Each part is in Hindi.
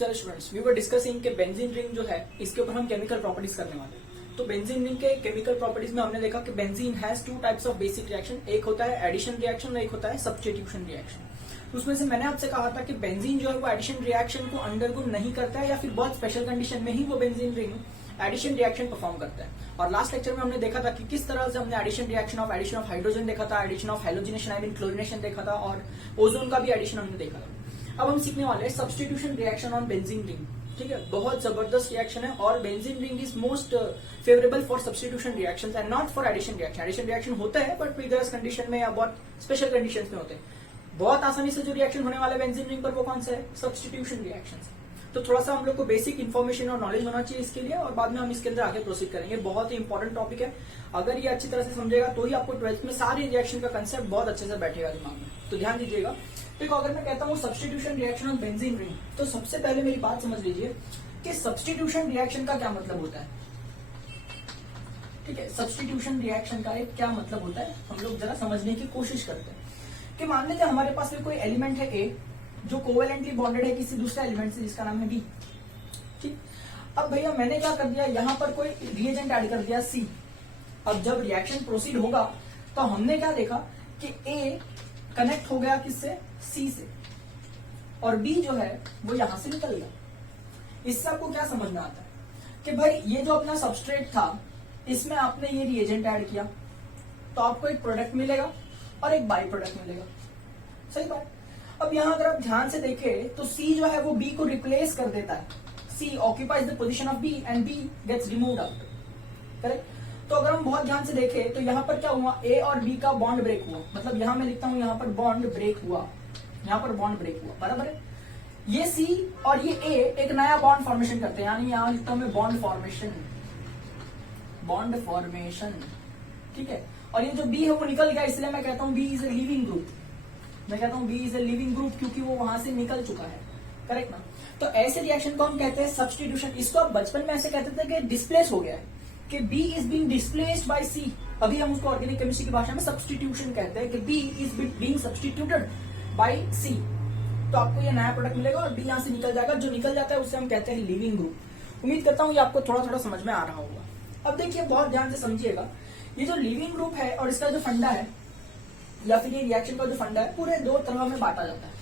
चलो स्टूडेंट्स, वी वर डिस्कसिंग कि बेंजीन रिंग जो है इसके ऊपर हम केमिकल प्रॉपर्टीज करने वाले हैं। तो बेंजीन रिंग के केमिकल प्रॉपर्टीज में हमने देखा कि benzene has two types of basic reaction, एक होता है एडिशन रिएक्शन और एक होता है सब्स्टिट्यूशन रिएक्शन। तो उसमें से मैंने आपसे कहा था कि बेंजीन जो है वो एडिशन रिएक्शन को अंडरगो नहीं करता है या फिर बहुत स्पेशल कंडीशन में ही वो benzene ring addition reaction perform करता है। और लास्ट लेक्चर में हमने देखा था कि किस तरह से हमने एडिशन ऑफ हाइड्रोजन देखा था, addition of halogenation I mean chlorination देखा था और ओजोन का भी एडिशन हमने देखा था। अब हम सीखने वाले हैं substitution reaction on benzene ring. ठीक है, बहुत जबरदस्त रिएक्शन है और benzene ring is most favourable for substitution reactions and not for addition reaction. Addition reaction होता है बट विगरस कंडीशन में या बहुत स्पेशल कंडीशंस में होते हैं। बहुत आसानी से जो रिएक्शन होने वाला है बेंजीन रिंग पर वो कौन सा है? Substitution reaction. तो थोड़ा सा हम लोग को बेसिक इन्फॉर्मेशन और नॉलेज होना चाहिए इसके लिए और बाद में हम इसके अंदर आगे प्रोसीड करेंगे। बहुत ही इंपॉर्टेंट टॉपिक है, अगर ये अच्छी तरह से समझेगा तो ही आपको 12th में सारी रिएक्शन का कंसेप्ट बहुत अच्छे से बैठेगा दिमाग में। तो ध्यान दीजिएगा। देखो, अगर मैं कहता हूँ substitution reaction on benzene ring, तो सबसे पहले मेरी बात समझ लीजिए कि सब्स्टिट्यूशन रिएक्शन का क्या मतलब होता है। ठीक है, सब्स्टिट्यूशन रिएक्शन का एक क्या मतलब होता है हम लोग जरा समझने की कोशिश करते हैं। कि मान लेते हैं हमारे पास में कोई एलिमेंट है ए जो कोवेलेंटली बॉन्डेड है किसी दूसरे एलिमेंट से जिसका नाम है बी। ठीक, अब भैया मैंने क्या कर दिया, यहां पर कोई रिएजेंट ऐड कर दिया सी। अब जब रिएक्शन प्रोसीड होगा तो हमने क्या देखा कि ए कनेक्ट हो गया किससे? सी से, और बी जो है वो यहां से निकल गया। इससे आपको क्या समझ में आता है कि भाई ये जो अपना सबस्ट्रेट था इसमें आपने ये रिएजेंट ऐड किया तो आपको एक प्रोडक्ट मिलेगा और एक बाई प्रोडक्ट मिलेगा। सही बात। अब यहां अगर आप ध्यान से देखें तो सी जो है वो बी को रिप्लेस कर देता है। C occupies the position of B and B gets removed out. Correct. तो अगर हम बहुत ध्यान से देखें तो यहां पर क्या हुआ, ए और बी का बॉन्ड ब्रेक हुआ। मतलब यहां मैं लिखता हूं यहां पर बॉन्ड ब्रेक हुआ, यहां पर बॉन्ड ब्रेक हुआ, बराबर है। ये सी और ये ए एक नया बॉन्ड फॉर्मेशन करते हैं, यानी यहां लिखता हूं मैं बॉन्ड फॉर्मेशन, बॉन्ड फॉर्मेशन। ठीक है, और ये जो बी है वो निकल गया, इसलिए मैं कहता हूं B is a leaving group. मैं कहता हूं B is a leaving group क्योंकि वो वहां से निकल चुका है। करेक्ट ना। तो ऐसे रिएक्शन को हम कहते हैं सब्स्टिट्यूशन। इसको आप बचपन में ऐसे कहते थे कि डिस्प्लेस हो गया है, कि B is being displaced by C. अभी हम उसको ऑर्गेनिक केमिस्ट्री की भाषा में सब्स्टिट्यूशन कहते हैं कि B is being substituted by C. तो आपको ये नया प्रोडक्ट मिलेगा और बी यहां से निकल जाएगा। जो निकल जाता है उससे हम कहते हैं लिविंग ग्रुप। उम्मीद करता हूं ये आपको थोड़ा थोड़ा समझ में आ रहा होगा। अब देखिए, बहुत ध्यान से समझिएगा, ये जो लिविंग ग्रुप है और इसका जो फंडा है या फिर ये रिएक्शन का जो फंडा है पूरे दो तरह में बांटा जाता है।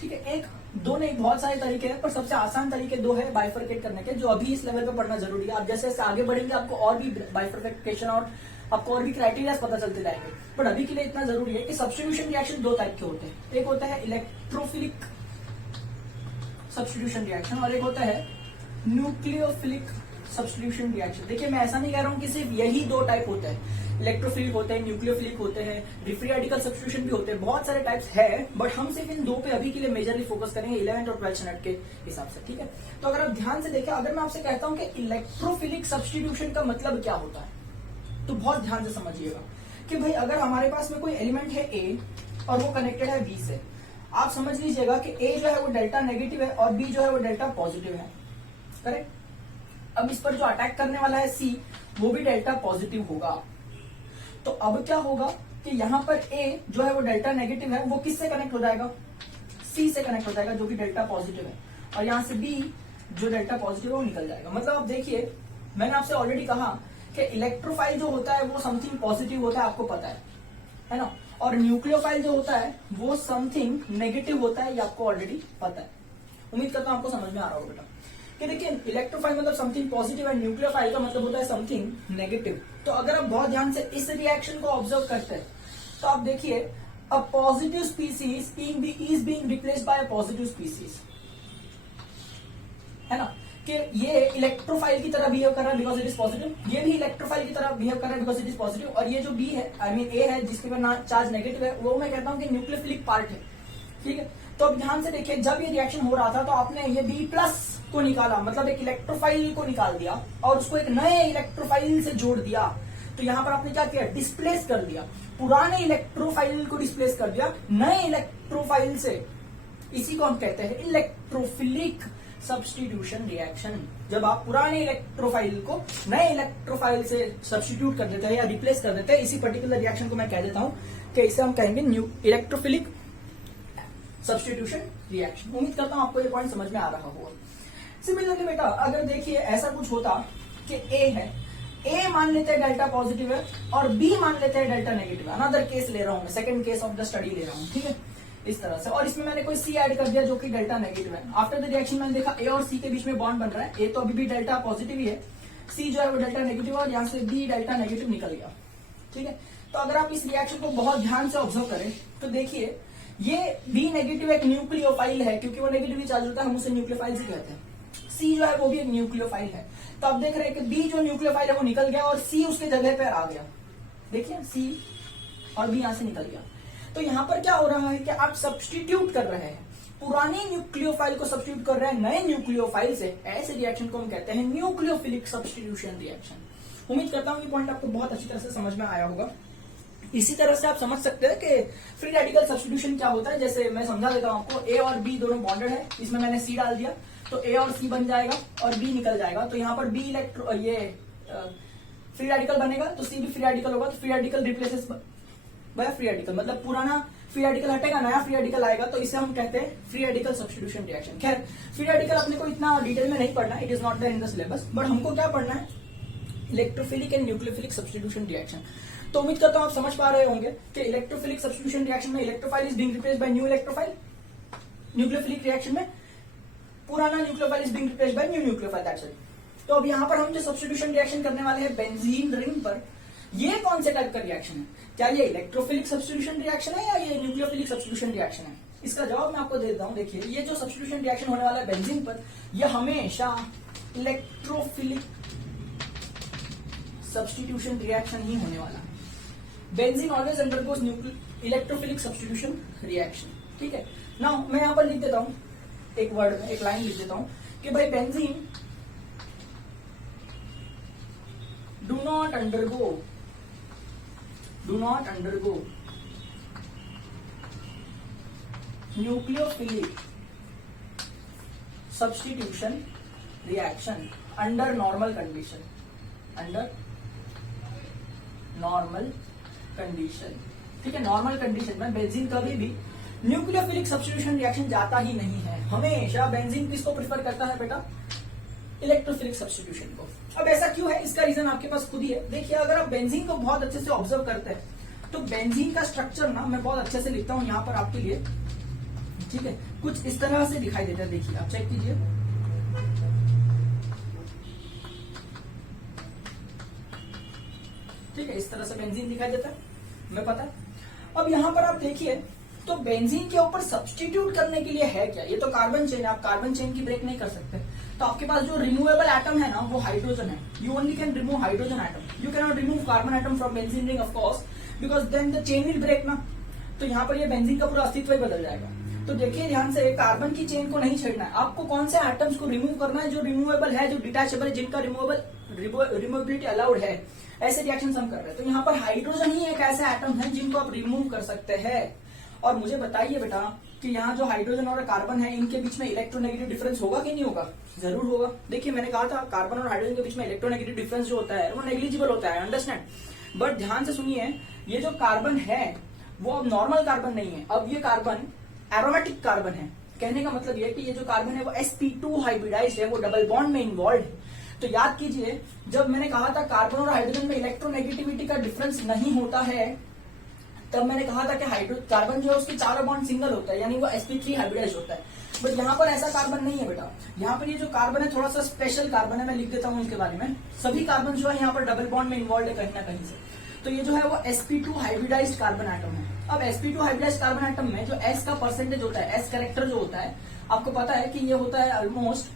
ठीक है, एक दो नहीं बहुत सारे तरीके हैं, पर सबसे आसान तरीके दो है बाइफरकेट करने के, जो अभी इस लेवल पे पढ़ना जरूरी है। आप जैसे जैसे आगे बढ़ेंगे आपको और भी बाइफरकेशन और आपको और भी क्राइटेरिया पता चलते जाएंगे। बट अभी के लिए इतना जरूरी है कि सब्स्टिट्यूशन रिएक्शन दो टाइप के होते हैं। एक होता है इलेक्ट्रोफिलिक सब्स्टिट्यूशन रिएक्शन और एक होता है न्यूक्लियोफिलिक सब्स्टिट्यूशन रिएक्शन। देखिए, मैं ऐसा नहीं कह रहा हूं कि सिर्फ यही दो टाइप होते हैं। इलेक्ट्रोफिलिक होते हैं, न्यूक्लियोफिलिक होते हैं, फ्री रेडिकल सब्स्टिट्यूशन भी होते हैं, बहुत सारे टाइप्स है। बट हम सिर्फ इन दो पे अभी के लिए मेजरली फोकस करेंगे 11th और 12th स्टैंडर्ड के हिसाब से। ठीक है, तो अगर आप ध्यान से देखें, अगर मैं आपसे कहता हूं कि इलेक्ट्रोफिलिक सब्स्टिट्यूशन का मतलब क्या होता है तो बहुत ध्यान से समझिएगा कि भाई अगर हमारे पास में कोई एलिमेंट है ए और वो कनेक्टेड है बी से, आप समझ लीजिएगा कि ए जो है वो डेल्टा नेगेटिव है और बी जो है वो डेल्टा पॉजिटिव है। करेक्ट। अब इस पर जो अटैक करने वाला है सी वो भी डेल्टा पॉजिटिव होगा। तो अब क्या होगा कि यहां पर ए जो है वो डेल्टा नेगेटिव है, वो किससे कनेक्ट हो जाएगा? सी से कनेक्ट हो जाएगा जो कि डेल्टा पॉजिटिव है, और यहां से बी जो डेल्टा पॉजिटिव है वो निकल जाएगा। मतलब अब देखिए, मैंने आपसे ऑलरेडी कहा कि इलेक्ट्रोफाइल जो होता है वो समथिंग पॉजिटिव होता है, आपको पता है ना, और न्यूक्लियोफाइल जो होता है वो समथिंग नेगेटिव होता है, ये आपको ऑलरेडी पता है। उम्मीद करता हूं आपको समझ में आ रहा होगा बेटा कि देखिए, इलेक्ट्रोफाइल मतलब समथिंग पॉजिटिव एंड न्यूक्लियोफाइल का मतलब होता है समथिंग नेगेटिव। तो अगर आप बहुत ध्यान से इस रिएक्शन को ऑब्जर्व करते हैं तो आप देखिए, a positive species is being replaced by a positive species, है ना, कि ये इलेक्ट्रोफाइल की तरह बिहेव कर रहा है बिकॉज इट इज पॉजिटिव, ये भी इलेक्ट्रोफाइल की तरह बिहेव कर रहा है बिकॉज इट इज पॉजिटिव, और ये जो बी है आई मीन ए है जिसके ऊपर चार्ज नेगेटिव है, वो मैं कहता हूं कि न्यूक्लियोफिलिक पार्ट है। ठीक है, तो अब ध्यान से देखिए, जब ये रिएक्शन हो रहा था तो आपने ये बी प्लस को निकाला, मतलब एक इलेक्ट्रोफाइल को निकाल दिया और उसको एक नए इलेक्ट्रोफाइल से जोड़ दिया। तो यहां पर आपने क्या किया? डिस्प्लेस कर दिया, पुराने इलेक्ट्रोफाइल को डिस्प्लेस कर दिया नए इलेक्ट्रोफाइल से। इसी को हम कहते हैं इलेक्ट्रोफिलिक सब्स्टिट्यूशन रिएक्शन। जब आप पुराने इलेक्ट्रोफाइल को नए इलेक्ट्रोफाइल से सब्स्टिट्यूट कर देते हैं या रिप्लेस कर देते हैं, इसी पर्टिकुलर रिएक्शन को मैं कह देता हूं कि इसे हम कहेंगे इलेक्ट्रोफिलिक सब्स्टिट्यूशन रिएक्शन। उम्मीद करता हूं आपको ये पॉइंट समझ में आ रहा होगा। सिमिलरली बेटा अगर देखिए ऐसा कुछ होता कि ए है, ए मान लेते हैं डेल्टा पॉजिटिव है और बी मान लेते हैं डेल्टा नेगेटिव है। अनदर केस ले रहा हूं मैं, second case of the study ले रहा हूं, ठीक है, इस तरह से। और इसमें मैंने कोई सी ऐड कर दिया जो कि डेल्टा नेगेटिव है। आफ्टर द रिएक्शन मैंने देखा ए और सी के बीच में बॉन्ड बन रहा है। ए तो अभी भी डेल्टा पॉजिटिव ही है, सी जो है वो डेल्टा नेगेटिव है और यहाँ से बी डेल्टा नेगेटिव निकल गया, ठीक है। तो अगर आप इस रिएक्शन को बहुत ध्यान से ऑब्जर्व करें तो देखिए ये बी नेगेटिव एक न्यूक्लियोफाइल है, क्योंकि वो नेगेटिवली चार्ज होता है, हम उसे न्यूक्लियोफाइल ही कहते हैं। सी जो है वो भी एक न्यूक्लियोफाइल है। तो आप देख रहे हैं कि बी जो न्यूक्लियोफाइल है वो निकल गया और सी उसके जगह पर आ गया। देखिए सी और बी यहां से निकल गया। तो यहां पर क्या हो रहा है कि आप सब्स्टिट्यूट कर रहे हैं, पुरानी न्यूक्लियोफाइल को सब्स्टिट्यूट कर रहे हैं नए न्यूक्लियोफाइल से। ऐसे रिएक्शन को हम कहते हैं न्यूक्लियोफिलिक सब्स्टिट्यूशन रिएक्शन। उम्मीद करता हूं ये पॉइंट आपको बहुत अच्छी तरह से समझ में आया होगा। इसी तरह से आप समझ सकते हैं कि फ्री रेडिकल सब्स्टिट्यूशन क्या होता है। जैसे मैं समझा देता हूं आपको, ए और बी दोनों बॉन्डेड है, इसमें मैंने सी डाल दिया तो ए और सी बन जाएगा और बी निकल जाएगा। तो यहाँ पर बी इलेक्ट्रो ये फ्री रेडिकल बनेगा तो सी भी फ्री रेडिकल होगा। तो free radical replaces by free radical, मतलब पुराना फ्री रेडिकल हटेगा, नया फ्री रेडिकल आएगा। तो इसे हम कहते हैं फ्री रेडिकल सब्स्टिट्यूशन रिएक्शन। खैर फ्री रेडिकल अपने को इतना डिटेल में नहीं पढ़ना है, it is not there in the syllabus, but हमको क्या पढ़ना है, electrophilic and nucleophilic substitution reaction. तो उम्मीद करता हूं आप समझ पा रहे होंगे कि इलेक्ट्रोफिलिक सब्स्टिट्यूशन रिएक्शन में electrophile is being replaced by new electrophile, nucleophilic reaction में पुराना nucleophile is being replaced by new nucleophile, that's it. तो अब यहां पर हम जो सब्स्टिट्यूशन रिएक्शन करने वाले हैं बेंजीन रिंग पर, ये कौन से टाइप का रिएक्शन है? क्या ये इलेक्ट्रोफिलिक सब्स्टिट्यूशन रिएक्शन है या ये न्यूक्लियोफिलिक सब्स्टिट्यूशन रिएक्शन है? इसका जवाब मैं आपको दे देता हूं। देखिए ये जो सब्स्टिट्यूशन रिएक्शन होने वाला है बेंजीन पर, यह हमेशा इलेक्ट्रोफिलिक सब्स्टिट्यूशन रिएक्शन ही होने वाला है। Benzene always undergoes electrophilic substitution reaction, ठीक है। नाउ मैं यहां पर लिख देता हूं एक वर्ड में, एक लाइन लिख देता हूं कि भाई benzene do not undergo nucleophilic substitution reaction under normal condition, ठीक है। नॉर्मल कंडीशन में बेंजीन कभी भी न्यूक्लियोफिलिक सब्स्टिट्यूशन रिएक्शन जाता ही नहीं है। हमेशा बेंजीन किसको प्रेफर करता है बेटा? इलेक्ट्रोफिलिक सब्स्टिट्यूशन को। अब ऐसा क्यों है, इसका रीजन आपके पास खुद ही है। देखिए अगर आप बेंजीन को बहुत अच्छे से ऑब्जर्व करते हैं तो बेंजीन का स्ट्रक्चर ना मैं बहुत अच्छे से लिखता हूं यहां पर आपके लिए, ठीक है, कुछ इस तरह से दिखाई देता है। देखिए आप चेक कीजिए, ठीक है, इस तरह से बेंजीन दिखाई देता है, मैं पता है। अब यहां पर आप देखिए तो बेंजीन के ऊपर सब्स्टिट्यूट करने के लिए है क्या? ये तो कार्बन चेन है, आप कार्बन चेन की ब्रेक नहीं कर सकते। तो आपके पास जो रिमूवेबल एटम है ना वो हाइड्रोजन है। You only can remove hydrogen atom, you can not remove carbon atom from benzene ring of course, because then the chain will break ना। तो यहाँ पर ये बेंजीन का पूरा अस्तित्व ही बदल जाएगा। तो देखिए ध्यान से, कार्बन की चेन को नहीं छेड़ना है आपको। कौन से एटम्स को रिमूव करना है? जो रिमूवेबल है, जो डिटैचेबल है, जिनका रिमूवेबिलिटी अलाउड है, ऐसे रिएक्शन हम कर रहे हैं। तो यहाँ पर हाइड्रोजन ही एक ऐसा एटम है जिनको आप रिमूव कर सकते हैं। और मुझे बताइए बेटा कि यहाँ जो हाइड्रोजन और कार्बन है इनके बीच में इलेक्ट्रोनेगेटिव डिफरेंस होगा कि नहीं होगा? जरूर होगा। देखिए मैंने कहा था कार्बन और हाइड्रोजन के बीच में इलेक्ट्रोनेगेटिव डिफरेंस जो होता है वो नेग्लिजिबल होता है, अंडरस्टैंड। बट ध्यान से सुनिए, ये जो कार्बन है वो अब नॉर्मल कार्बन नहीं है, अब ये कार्बन एरोमेटिक कार्बन है। कहने का मतलब ये कि ये जो कार्बन है वो sp2 हाइब्रिडाइज्ड है, वो डबल बॉन्ड में इन्वॉल्व है। तो याद कीजिए, जब मैंने कहा था कार्बन और हाइड्रोजन में इलेक्ट्रोनेगेटिविटी का डिफरेंस नहीं होता है, तब मैंने कहा था कि कार्बन जो है उसके चारों बॉन्ड सिंगल होता है, यानी वो sp3 हाइब्रिडाइज होता है। बट यहाँ पर ऐसा कार्बन नहीं है बेटा। यहाँ पर ये जो कार्बन है थोड़ा सा स्पेशल कार्बन है, मैं लिख देता हूँ इसके बारे में। सभी कार्बन जो है यहाँ पर डबल बॉन्ड में इन्वॉल्व है कहीं ना कहीं से। तो ये जो है वो sp2 हाइब्रिडाइज्ड कार्बन एटम है। अब sp2 हाइब्रिडाइज्ड कार्बन एटम में जो s का परसेंटेज होता है, s कैरेक्टर जो होता है, आपको पता है कि ये होता है ऑलमोस्ट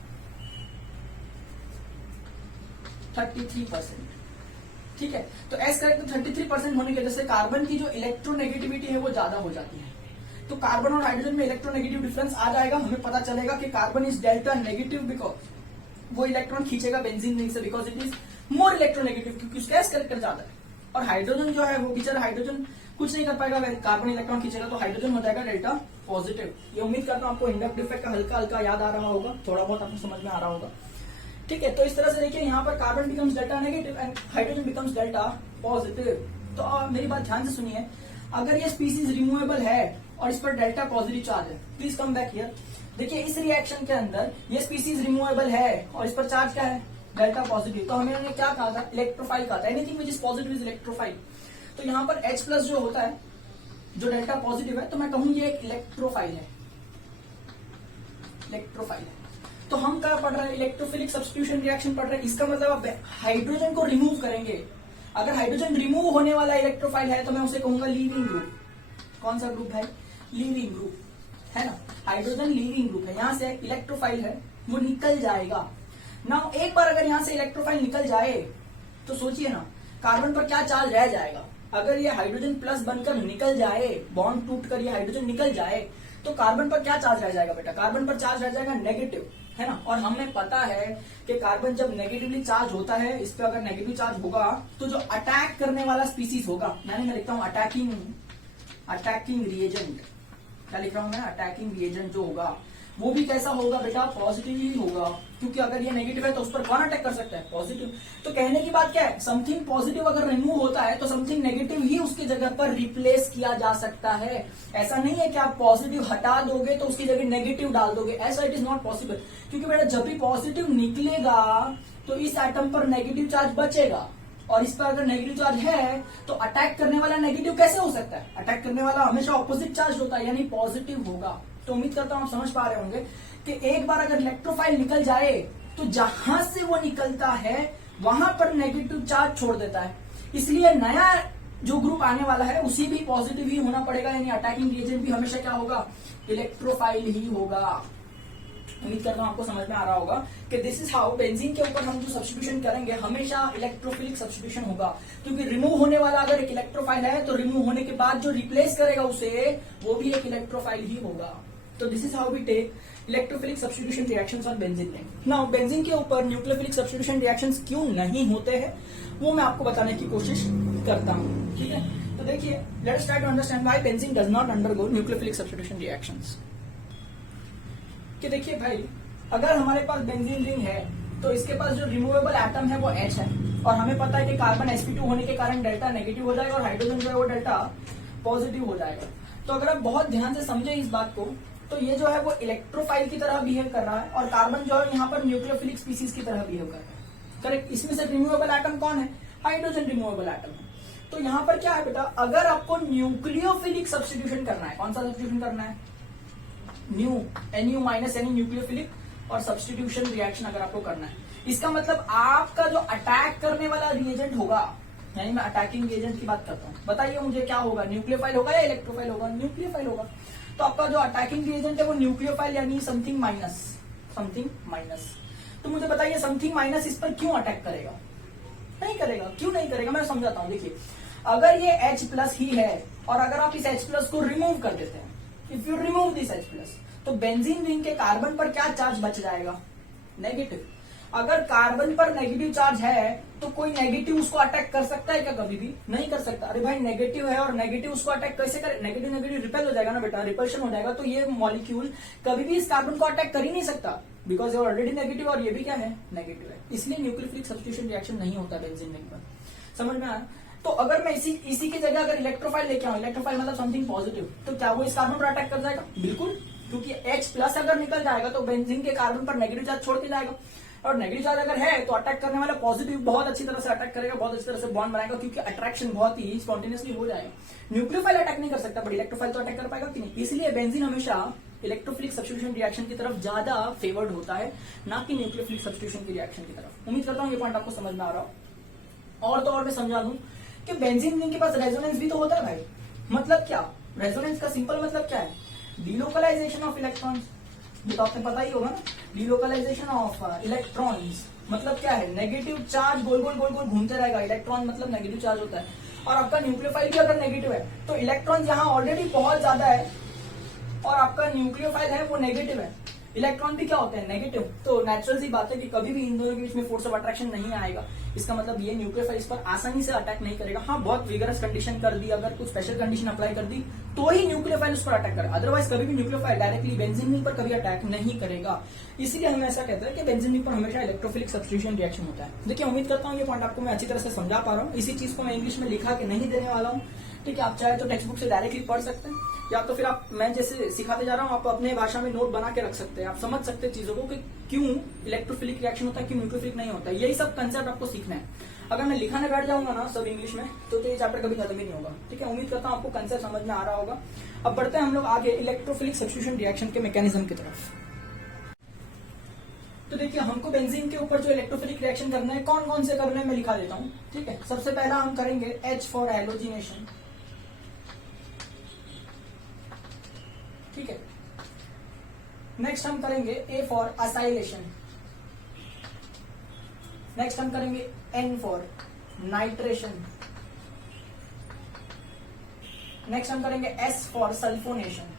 33%, ठीक है। तो s कैरेक्टर 33% होने की वजह से कार्बन की जो इलेक्ट्रोनेगेटिविटी है वो ज्यादा हो जाती है। तो कार्बन और हाइड्रोजन में इलेक्ट्रोनेगेटिव डिफरेंस आ जाएगा। हमें पता चलेगा कि carbon is delta negative because वो इलेक्ट्रॉन खींचेगा बेंजीन रिंग से, because it is more electronegative, क्योंकि उसका एस कैरेक्टर ज्यादा है। और हाइड्रोजन जो है वो बेचारा हाइड्रोजन कुछ नहीं कर पाएगा, कार्बन इलेक्ट्रॉन खींचेगा तो हाइड्रोजन हो जाएगा डेल्टा पॉजिटिव। ये उम्मीद करता हूं आपको इंडक्टिव इफेक्ट का हल्का हल्का याद आ रहा होगा, थोड़ा बहुत आपको समझ में आ रहा होगा, ठीक है। तो इस तरह से देखिए यहाँ पर carbon becomes delta negative and hydrogen becomes delta positive. तो मेरी बात ध्यान से सुनिए, अगर ये स्पीसीज रिमूवेबल है और इस पर डेल्टा पॉजिटिव चार्ज है। Please come back here. देखिए इस रिएक्शन के अंदर ये स्पीसीज रिमूवेबल है और इस पर चार्ज क्या है, डेल्टा पॉजिटिव। तो हमें क्या कहा था, इलेक्ट्रोफाइल कहा था। Anything which is positive is electrophile. तो यहाँ पर H प्लस जो होता है, जो डेल्टा पॉजिटिव है, तो मैं कहूँ ये एक इलेक्ट्रोफाइल है, इलेक्ट्रोफाइल है। तो हम क्या पढ़ रहे हैं, इलेक्ट्रोफिलिक सब्स्टिट्यूशन रिएक्शन पढ़ रहे हैं। इसका मतलब आप हाइड्रोजन को रिमूव करेंगे। अगर हाइड्रोजन रिमूव होने वाला इलेक्ट्रोफाइल है तो मैं उसे कहूंगा लीविंग ग्रुप। कौन सा ग्रुप है, लीविंग ग्रुप, है ना। हाइड्रोजन लीविंग ग्रुप है, यहां से इलेक्ट्रोफाइल है वो निकल जाएगा ना। एक बार अगर यहां से इलेक्ट्रोफाइल निकल जाए तो सोचिए ना, कार्बन पर क्या चार्ज रह जाएगा। अगर ये हाइड्रोजन प्लस बनकर निकल जाए, बॉन्ड टूट कर ये हाइड्रोजन निकल जाए, तो कार्बन पर क्या चार्ज रह जाएगा बेटा, कार्बन पर चार्ज रह जाएगा नेगेटिव, है ना। और हमें पता है कि कार्बन जब नेगेटिवली चार्ज होता है, इस पे अगर नेगेटिव चार्ज होगा तो जो अटैक करने वाला स्पीसीज होगा, यानी मैं लिखता हूं अटैकिंग रिएजेंट, क्या लिख रहा हूं मैं, अटैकिंग रिएजेंट जो होगा वो भी कैसा होगा बेटा, पॉजिटिव ही होगा। क्योंकि अगर ये नेगेटिव है तो उस पर कौन अटैक कर सकता है, पॉजिटिव। तो कहने की बात क्या है, समथिंग पॉजिटिव अगर रिमूव होता है तो समथिंग नेगेटिव ही उसकी जगह पर रिप्लेस किया जा सकता है। ऐसा नहीं है कि आप पॉजिटिव हटा दोगे तो उसकी जगह नेगेटिव डाल दोगे, ऐसा इट इज नॉट पॉसिबल। क्योंकि बेटा जब भी पॉजिटिव निकलेगा तो इस एटम पर नेगेटिव चार्ज बचेगा, और इस पर अगर नेगेटिव चार्ज है तो अटैक करने वाला नेगेटिव कैसे हो सकता है, अटैक करने वाला हमेशा ऑपोजिट चार्ज होता है, यानी पॉजिटिव होगा। तो उम्मीद करता हूं आप समझ पा रहे होंगे कि एक बार अगर इलेक्ट्रोफाइल निकल जाए तो जहां से वो निकलता है वहां पर नेगेटिव चार्ज छोड़ देता है। इसलिए नया जो ग्रुप आने वाला है उसी भी पॉजिटिव ही होना पड़ेगा, यानी अटैकिंग रिएजेंट भी हमेशा क्या होगा, इलेक्ट्रोफाइल ही होगा। उम्मीद करता हूं आपको समझ में आ रहा होगा कि दिस इज हाउ बेंजीन के ऊपर हम जो सब्स्टिट्यूशन करेंगे हमेशा इलेक्ट्रोफिलिक सब्स्टिट्यूशन होगा। क्योंकि रिमूव होने वाला अगर एक इलेक्ट्रोफाइल है तो रिमूव होने के बाद जो रिप्लेस करेगा उसे वो भी एक इलेक्ट्रोफाइल ही होगा। तो this is how we take electrophilic substitution reactions on benzene. Now benzene के ऊपर न्यूक्लियोफिलिक सब्स्टिट्यूशन रिएक्शंस क्यों नहीं होते हैं वो मैं आपको बताने की कोशिश करता हूं, ठीक है। तो देखिए, let us try to understand why benzene does not undergo nucleophilic substitution reactions. कि देखिए भाई, अगर हमारे पास बेंजीन रिंग है तो इसके पास जो रिमूवेबल एटम है वो H है, और हमें पता है कि कार्बन sp2 होने के कारण डेल्टा नेगेटिव हो जाएगा और हाइड्रोजन जो है वो डेल्टा पॉजिटिव हो जाएगा। तो अगर आप बहुत ध्यान से समझे इस बात को, तो ये जो है वो इलेक्ट्रोफाइल की तरह बिहेव कर रहा है और कार्बन जो है यहाँ पर न्यूक्लियोफिलिक स्पीसीज की तरह बिहेव कर रहा है, करेक्ट। इसमें से रिमूवेबल एटम कौन है, हाइड्रोजन रिमूवेबल एटम है। तो यहाँ पर क्या है बेटा, अगर आपको न्यूक्लियोफिलिक सब्स्टिट्यूशन करना है, कौन सा सब्स्टिट्यूशन करना है, NU माइनस यानी न्यूक्लियोफिलिक, और सब्स्टिट्यूशन रिएक्शन अगर आपको करना है, इसका मतलब आपका जो अटैक करने वाला रिएजेंट होगा, यानी मैं अटैकिंग रिएजेंट की बात करता हूं, बताइए मुझे क्या होगा, न्यूक्लियोफाइल होगा या इलेक्ट्रोफाइल होगा, न्यूक्लियोफाइल होगा। तो आपका जो अटैकिंग रिएजेंट है वो न्यूक्लियोफाइल यानी समथिंग माइनस। तो मुझे बताइए समथिंग माइनस इस पर क्यों अटैक करेगा, नहीं करेगा, क्यों नहीं करेगा, मैं समझाता हूं। देखिए, अगर ये H प्लस ही है और अगर आप इस H प्लस को रिमूव कर देते हैं, if you remove this H plus, तो बेंजीन रिंग के कार्बन पर क्या चार्ज बच जाएगा, नेगेटिव। अगर कार्बन पर नेगेटिव चार्ज है तो कोई नेगेटिव उसको अटैक कर सकता है क्या, कभी भी नहीं कर सकता। अरे भाई नेगेटिव है और नेगेटिव उसको अटैक कैसे करे, नेगेटिव रिपेल हो जाएगा ना बेटा, रिपल्शन हो जाएगा। तो ये मॉलिक्यूल कभी भी इस कार्बन को अटैक कर ही नहीं सकता, बिकॉज ये ऑलरेडी नेगेटिव और ये भी क्या है, नेगेटिव है। इसलिए न्यूक्लियोफिलिक सब्स्टिट्यूशन रिएक्शन नहीं होता बेंजीन रिंग पर, समझ में आया। तो अगर मैं इसी की जगह अगर इलेक्ट्रोफाइल लेके आऊं, इलेक्ट्रोफाइल मतलब समथिंग पॉजिटिव, तो क्या वो इस कार्बन पर अटैक कर जाएगा, बिल्कुल, क्योंकि H प्लस अगर निकल जाएगा तो बेंजीन के कार्बन पर नेगेटिव चार्ज छोड़ के जाएगा, और नेगेटिव चार्ज अगर है तो अटैक करने वाला पॉजिटिव बहुत अच्छी तरह से अटैक करेगा, बहुत अच्छी तरह से बॉन्ड बनाएगा, क्योंकि अट्रैक्शन बहुत ही स्पॉन्टेनियसली हो जाएगा। न्यूक्लियोफाइल अटैक नहीं कर सकता, बट इलेक्ट्रोफाइल तो अटैक कर पाएगा कि नहीं। इसलिए बेंजीन हमेशा इलेक्ट्रोफिलिक सब्स्टिट्यूशन रिएक्शन की तरफ ज्यादा फेवर्ड होता है, ना कि न्यूक्लियोफिलिक सब्स्टिट्यूशन की रिएक्शन की तरफ। उम्मीद करता हूँ ये पॉइंट आपको समझ में आ रहा हो। और तो और मैं समझा दूं कि बेंजीन रिंग के पास रेजोनेंस भी तो होता है भाई। मतलब क्या, रेजोनेंस का सिंपल मतलब क्या है, डिलोकलाइजेशन ऑफ इलेक्ट्रॉन्स, ये तो आपने पता ही होगा ना, डिलोकलाइजेशन ऑफ इलेक्ट्रॉन्स मतलब क्या है, नेगेटिव चार्ज गोल गोल गोल गोल घूमते रहेगा, इलेक्ट्रॉन मतलब नेगेटिव चार्ज होता है, और आपका न्यूक्लियोफाइल भी अगर नेगेटिव है तो इलेक्ट्रॉन यहाँ ऑलरेडी बहुत ज्यादा है और आपका न्यूक्लियोफाइल है वो नेगेटिव है, इलेक्ट्रॉन भी क्या होते हैं, नेगेटिव। तो नेचुरल सी बात है कि कभी भी इन दोनों के बीच में फोर्स ऑफ अट्रैक्शन नहीं आएगा। इसका मतलब ये न्यूक्लियोफाइल इस पर आसानी से अटैक नहीं करेगा। हाँ, बहुत विगरस कंडीशन कर दी, अगर कुछ स्पेशल कंडीशन अप्लाई कर दी तो ही न्यूक्लियोफाइल उस पर अटैक करे, अदरवाइज कभी भी न्यूक्लियोफाइल डायरेक्टली बेंजीन रिंग पर कभी अटैक नहीं करेगा। इसीलिए हम ऐसा कहते हैं कि बेंजीन रिंग पर हमेशा इलेक्ट्रोफिलिक सब्स्टिट्यूशन रिएक्शन होता है। देखिए, उम्मीद करता हूँ ये पॉइंट आपको मैं अच्छी तरह से समझा पा रहा हूँ। इसी चीज को मैं इंग्लिश में लिखा के नहीं देने वाला हूँ, ठीक है, आप चाहे तो टेक्स्ट बुक से डायरेक्टली पढ़ सकते हैं, या तो फिर आप, मैं जैसे सिखाते जा रहा हूँ, आप अपने भाषा में नोट बना के रख सकते हैं। आप समझ सकते हैं चीजों को कि क्यों इलेक्ट्रोफिलिक रिएक्शन होता है, क्यों न्यूट्रोफिलिक नहीं होता है। यही सब कंसेप्ट आपको सीखना है। अगर मैं लिखाने बैठ जाऊंगा ना सब इंग्लिश में, तो ये चैप्टर कभी खत्म ही नहीं होगा। ठीक है, उम्मीद करता हूँ आपको कंसेप्ट समझ में आ रहा होगा। अब बढ़ते हैं हम लोग आगे इलेक्ट्रोफिलिक सब्स्टिट्यूशन रिएक्शन के मैकेनिज्म की तरफ। तो देखिए, हमको बेंजीन के ऊपर जो इलेक्ट्रोफिलिक रिएक्शन करना है, कौन कौन से करना है मैं लिखा देता हूँ। ठीक है, सबसे पहला हम करेंगे H फॉर हैलोजिनेशन। ठीक है, नेक्स्ट हम करेंगे A फॉर असाइलेशन। नेक्स्ट हम करेंगे N फॉर नाइट्रेशन। नेक्स्ट हम करेंगे S फॉर सल्फोनेशन।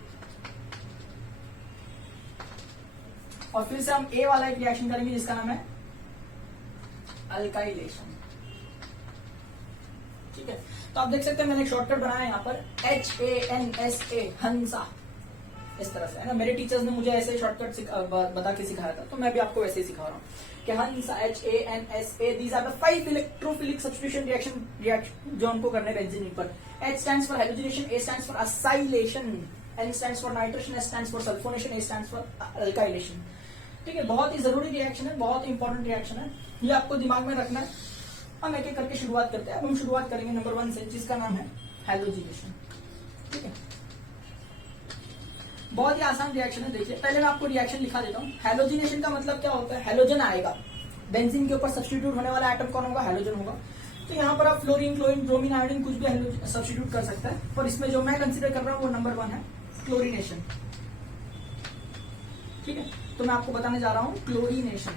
और फिर से हम A वाला एक रिएक्शन करेंगे जिसका नाम है अल्काइलेशन। ठीक है, तो आप देख सकते हैं मैंने एक शॉर्टकट बनाया है यहाँ पर HANSA, हंसा, इस तरह से, है ना। मेरे टीचर्स ने मुझे ऐसे शॉर्टकट बता के सिखाया था, तो मैं भी आपको वैसे ही सिखा रहा हूँ कि HANSA, HANSA, these are the 5 electrophilic substitution reaction जो हमको करने बेंजीन पर। H stands for halogenation, A stands for acylation, N stands for nitration, S stands for sulphonation, A stands for alkylation. ठीक है, बहुत ही जरूरी रिएक्शन है, बहुत इंपॉर्टेंट रिएक्शन है, ये आपको दिमाग में रखना है। हम एक एक करके शुरुआत करते हैं। अब हम शुरुआत करेंगे नंबर 1 से, जिसका नाम है हैलोजिनेशन। ठीक है, बहुत ही आसान रिएक्शन है। देखिए, पहले मैं आपको रिएक्शन लिखा देता हूँ। हैलोजिनेशन का मतलब क्या होता है, हैलोजन आएगा, बेंजीन के ऊपर सब्स्टिट्यूट होने वाला एटम कौन होगा, हैलोजन होगा। तो यहाँ पर आप फ्लोरीन, क्लोरीन, ब्रोमीन, आयोडीन कुछ भी सब्स्टिट्यूट कर सकता है, पर इसमें जो मैं कंसीडर कर रहा हूँ वो नंबर 1 है क्लोरीनेशन। ठीक है, तो मैं आपको बताने जा रहा हूँ क्लोरीनेशन,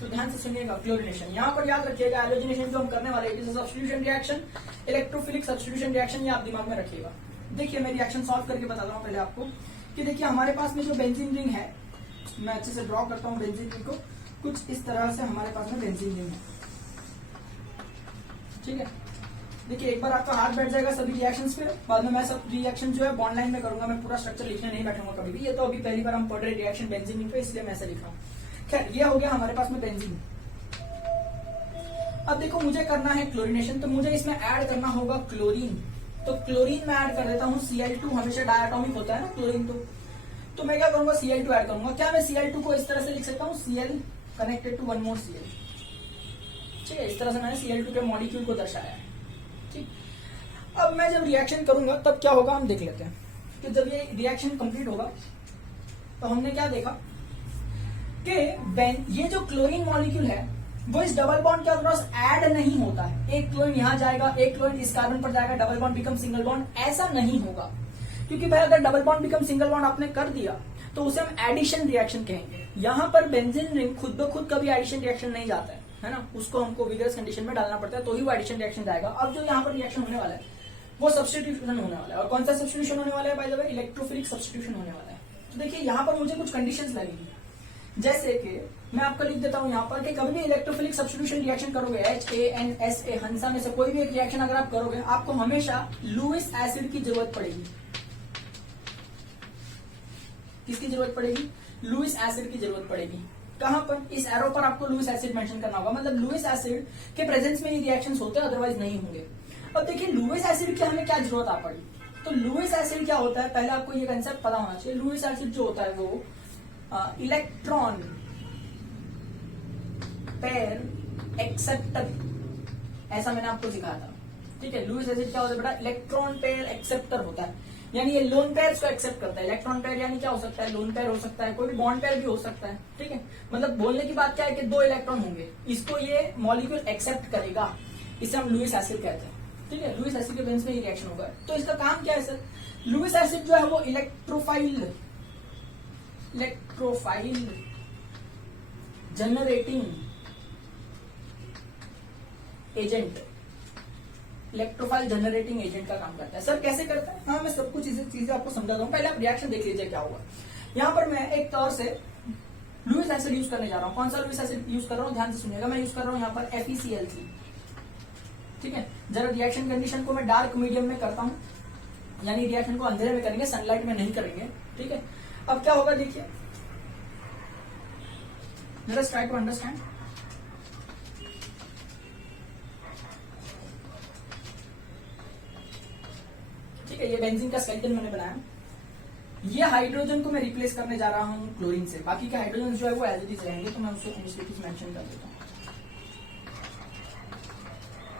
तो ध्यान से सुनिएगा। क्लोरीनेशन यहाँ पर याद रखिएगा, हैलोजिनेशन जो हम करने वाले हैं, substitution reaction, electrophilic substitution reaction, ये आप दिमाग में रखिएगा। देखिए, मैं रिएक्शन सॉल्व करके बताता हूँ पहले आपको कि देखिए हमारे पास में जो बेंजीन रिंग है, मैं अच्छे से ड्रॉ करता हूँ बेंजीन रिंग को, कुछ इस तरह से हमारे पास में बेंजीन रिंग है। ठीक है, देखिए एक बार आपका हाथ बैठ जाएगा सभी रिएक्शंस पे, बाद में मैं सब रिएक्शन जो है बॉन्ड लाइन में करूंगा, मैं पूरा स्ट्रक्चर लिखने नहीं बैठूंगा कभी भी। ये तो अभी पहली बार हम पढ़ रहे रिएक्शन बेंजीन रिंग पे, इसलिए मैं ऐसा लिख रहा हूँ। खैर, ये हो गया हमारे पास में बेंजीन। अब देखो, मुझे करना है क्लोरीनेशन, तो मुझे इसमें ऐड करना होगा क्लोरीन। तो क्लोरीन मैं ऐड कर देता हूँ Cl2, हमेशा डायटोमिक होता है ना क्लोरीन, तो मैं क्या करूंगा, Cl2 ऐड करूंगा। क्या मैं Cl2 को इस तरह से लिख सकता हूँ, Cl connected to 1 more Cl। ठीक है, इस तरह से मैंने Cl2 के मॉलिक्यूल को दर्शाया है। ठीक, अब मैं जब रिएक्शन करूंगा तब क्या होगा हम देख लेते हैं। कि जब ये रिएक्शन कंप्लीट होगा तो हमने क्या देखा कि ये जो क्लोरीन मॉलिक्यूल है वो इस डबल बॉन्ड के अक्रॉस ऐड नहीं होता है। एक क्लोरीन यहां जाएगा, एक क्लोरीन इस कार्बन पर जाएगा, double bond become single bond, ऐसा नहीं होगा। क्योंकि भाई अगर double bond become single bond आपने कर दिया तो उसे हम एडिशन रिएक्शन कहेंगे। यहां पर बेंजीन रिंग खुद ब खुद कभी एडिशन रिएक्शन नहीं जाता है ना, उसको हमको विगरस कंडीशन में डालना पड़ता है, तो ही वो एडिशन रिएक्शन जाएगा। अब जो यहाँ पर रिएक्शन होने वाला है वो सब्स्टिट्यूशन होने वाला है। और कौन सा सब्स्टिट्यूशन होने वाला है, by the way electrophilic substitution होने वाला है। तो देखिए यहाँ पर मुझे कुछ कंडीशंस लगेगी, जैसे कि मैं आपको लिख देता हूं यहाँ पर कि कभी भी इलेक्ट्रोफिलिक सब्स्टिट्यूशन रिएक्शन करोगे, HANSA, हंसा में से कोई भी एक रिएक्शन अगर आप करोगे, आपको हमेशा लुईस एसिड की जरूरत पड़ेगी। किसकी जरूरत पड़ेगी, लुईस एसिड की जरूरत पड़ेगी। कहां पर, इस एरो पर आपको लुईस एसिड मेंशन करना होगा, मतलब लुईस एसिड के प्रेजेंस में ये रिएक्शंस होते हैं, अदरवाइज नहीं होंगे। अब देखिए लुईस एसिड की हमें क्या जरूरत आ पड़ी, तो लुईस एसिड क्या होता है, पहले आपको ये कंसेप्ट पता होना चाहिए। लुईस एसिड जो होता है वो इलेक्ट्रॉन पेयर एक्सेप्टर, ऐसा मैंने आपको सिखाया था। ठीक है, लुईस एसिड क्या होता है बेटा, इलेक्ट्रॉन पेयर एक्सेप्टर होता है, यानी ये लोन पेयर को एक्सेप्ट करता है। इलेक्ट्रॉन पेयर यानी क्या हो सकता है, लोन पेयर हो सकता है, कोई भी बॉन्ड पेयर भी हो सकता है। ठीक है, मतलब बोलने की बात क्या है कि 2 इलेक्ट्रॉन होंगे, इसको ये मॉलिक्यूल एक्सेप्ट करेगा, इसे हम लुईस एसिड कहते हैं। ठीक है, लुईस एसिड के बेस में ये रिएक्शन होगा। तो इसका काम क्या है सर, लुईस एसिड जो है वो electrophile generating agent, electrophile generating agent का काम करता है। सर कैसे करता है, हाँ मैं सब कुछ चीजें आपको समझाता हूँ, पहले आप रिएक्शन देख लीजिए क्या होगा। यहाँ पर मैं एक तौर से लुईस एसिड यूज करने जा रहा हूँ। कौन सा लुईस एसिड यूज कर रहा हूँ, ध्यान से सुनिएगा। मैं यूज कर रहा हूँ यहाँ पर FeCl3। ठीक है, जरा रिएक्शन कंडीशन को मैं डार्क मीडियम में करता हूँ, यानी रिएक्शन को अंधेरे में करेंगे, सनलाइट में नहीं करेंगे। ठीक है, अब क्या होगा देखिए, let us try to understand. है, ये बेंजीन का स्केलेटन मैंने बनाया। ये हाइड्रोजन को मैं रिप्लेस करने जा रहा हूँ क्लोरीन से, बाकी के हाइड्रोजन जो है वो एज इट इज रहेंगे, तो मैं उसको एनएच3 मेंशन कर देता हूँ।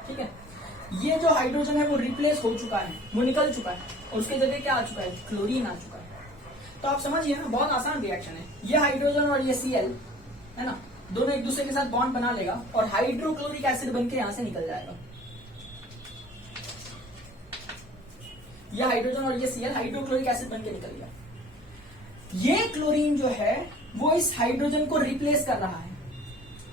ठीक है, ये जो हाइड्रोजन है वो रिप्लेस हो चुका है, वो निकल चुका है, और उसके जगह क्या आ चुका है, क्लोरीन आ चुका है। तो आप समझिए ना, बहुत आसान रिएक्शन है। ये हाइड्रोजन और ये Cl है ना, दोनों एक दूसरे के साथ बॉन्ड बना लेगा और हाइड्रोक्लोरिक एसिड बनके यहां से निकल जाएगा। ये हाइड्रोजन और ये Cl हाइड्रोक्लोरिक एसिड बनके निकल गया। ये क्लोरीन जो है वो इस हाइड्रोजन को रिप्लेस कर रहा है।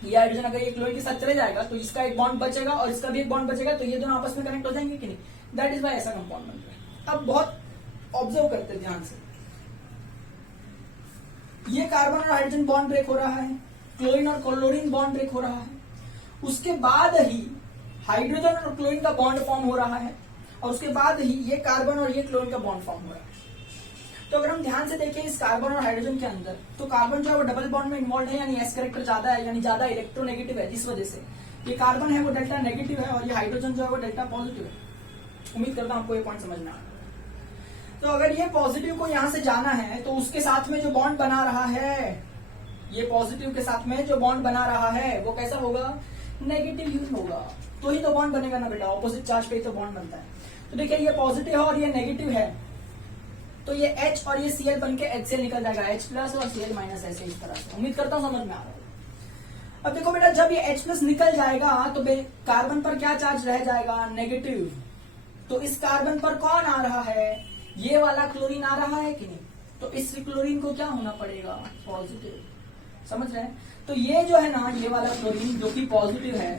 ये हाइड्रोजन अगर ये क्लोरीन के साथ चले जाएगा तो इसका एक बॉन्ड बचेगा और इसका भी एक बॉन्ड बचेगा, तो ये दोनों आपस में कनेक्ट हो जाएंगे कि नहीं। दैट इज वाई ऐसा कंपाउंड बन रहा है। अब बहुत ऑब्जर्व करते हैं ध्यान से, ये कार्बन और हाइड्रोजन बॉन्ड ब्रेक हो रहा है, क्लोरीन और क्लोरीन बॉन्ड ब्रेक हो रहा है, उसके बाद ही हाइड्रोजन और क्लोरीन का बॉन्ड फॉर्म हो रहा है, और उसके बाद ही ये कार्बन और ये क्लोरीन का बॉन्ड फॉर्म हो रहा है। तो अगर हम ध्यान से देखें इस कार्बन और हाइड्रोजन के अंदर, तो कार्बन जो है वो डबल बॉन्ड में इन्वॉल्व है, यानी एस कैरेक्टर ज्यादा है, यानी ज्यादा इलेक्ट्रोनेगेटिव है, जिस वजह से ये कार्बन है वो डेल्टा नेगेटिव है और ये हाइड्रोजन जो है वो डेल्टा पॉजिटिव है। उम्मीद करता हूं आपको ये पॉइंट समझ में आ रहा है। तो अगर ये पॉजिटिव को यहां से जाना है तो उसके साथ में जो बॉन्ड बना रहा है, ये पॉजिटिव के साथ में जो बॉन्ड बना रहा है वो कैसा होगा, नेगेटिव ही होगा। तो ही तो बॉन्ड बनेगा ना बेटा, ऑपोजिट चार्ज पे ही तो बॉन्ड बनता है। तो देखिए ये पॉजिटिव है और ये नेगेटिव है, तो ये H और ये Cl बनके HCl निकल जाएगा, H प्लस और Cl माइनस, ऐसे इस तरह से। उम्मीद करता हूं समझ में आ रहा है। अब देखो बेटा, जब ये H प्लस निकल जाएगा तो कार्बन पर क्या चार्ज रह जाएगा, नेगेटिव। तो इस कार्बन पर कौन आ रहा है, ये वाला क्लोरीन आ रहा है कि नहीं, तो इस क्लोरीन को क्या होना पड़ेगा, पॉजिटिव। समझ रहे हैं। तो ये जो है ना, ये वाला क्लोरीन जो कि पॉजिटिव है,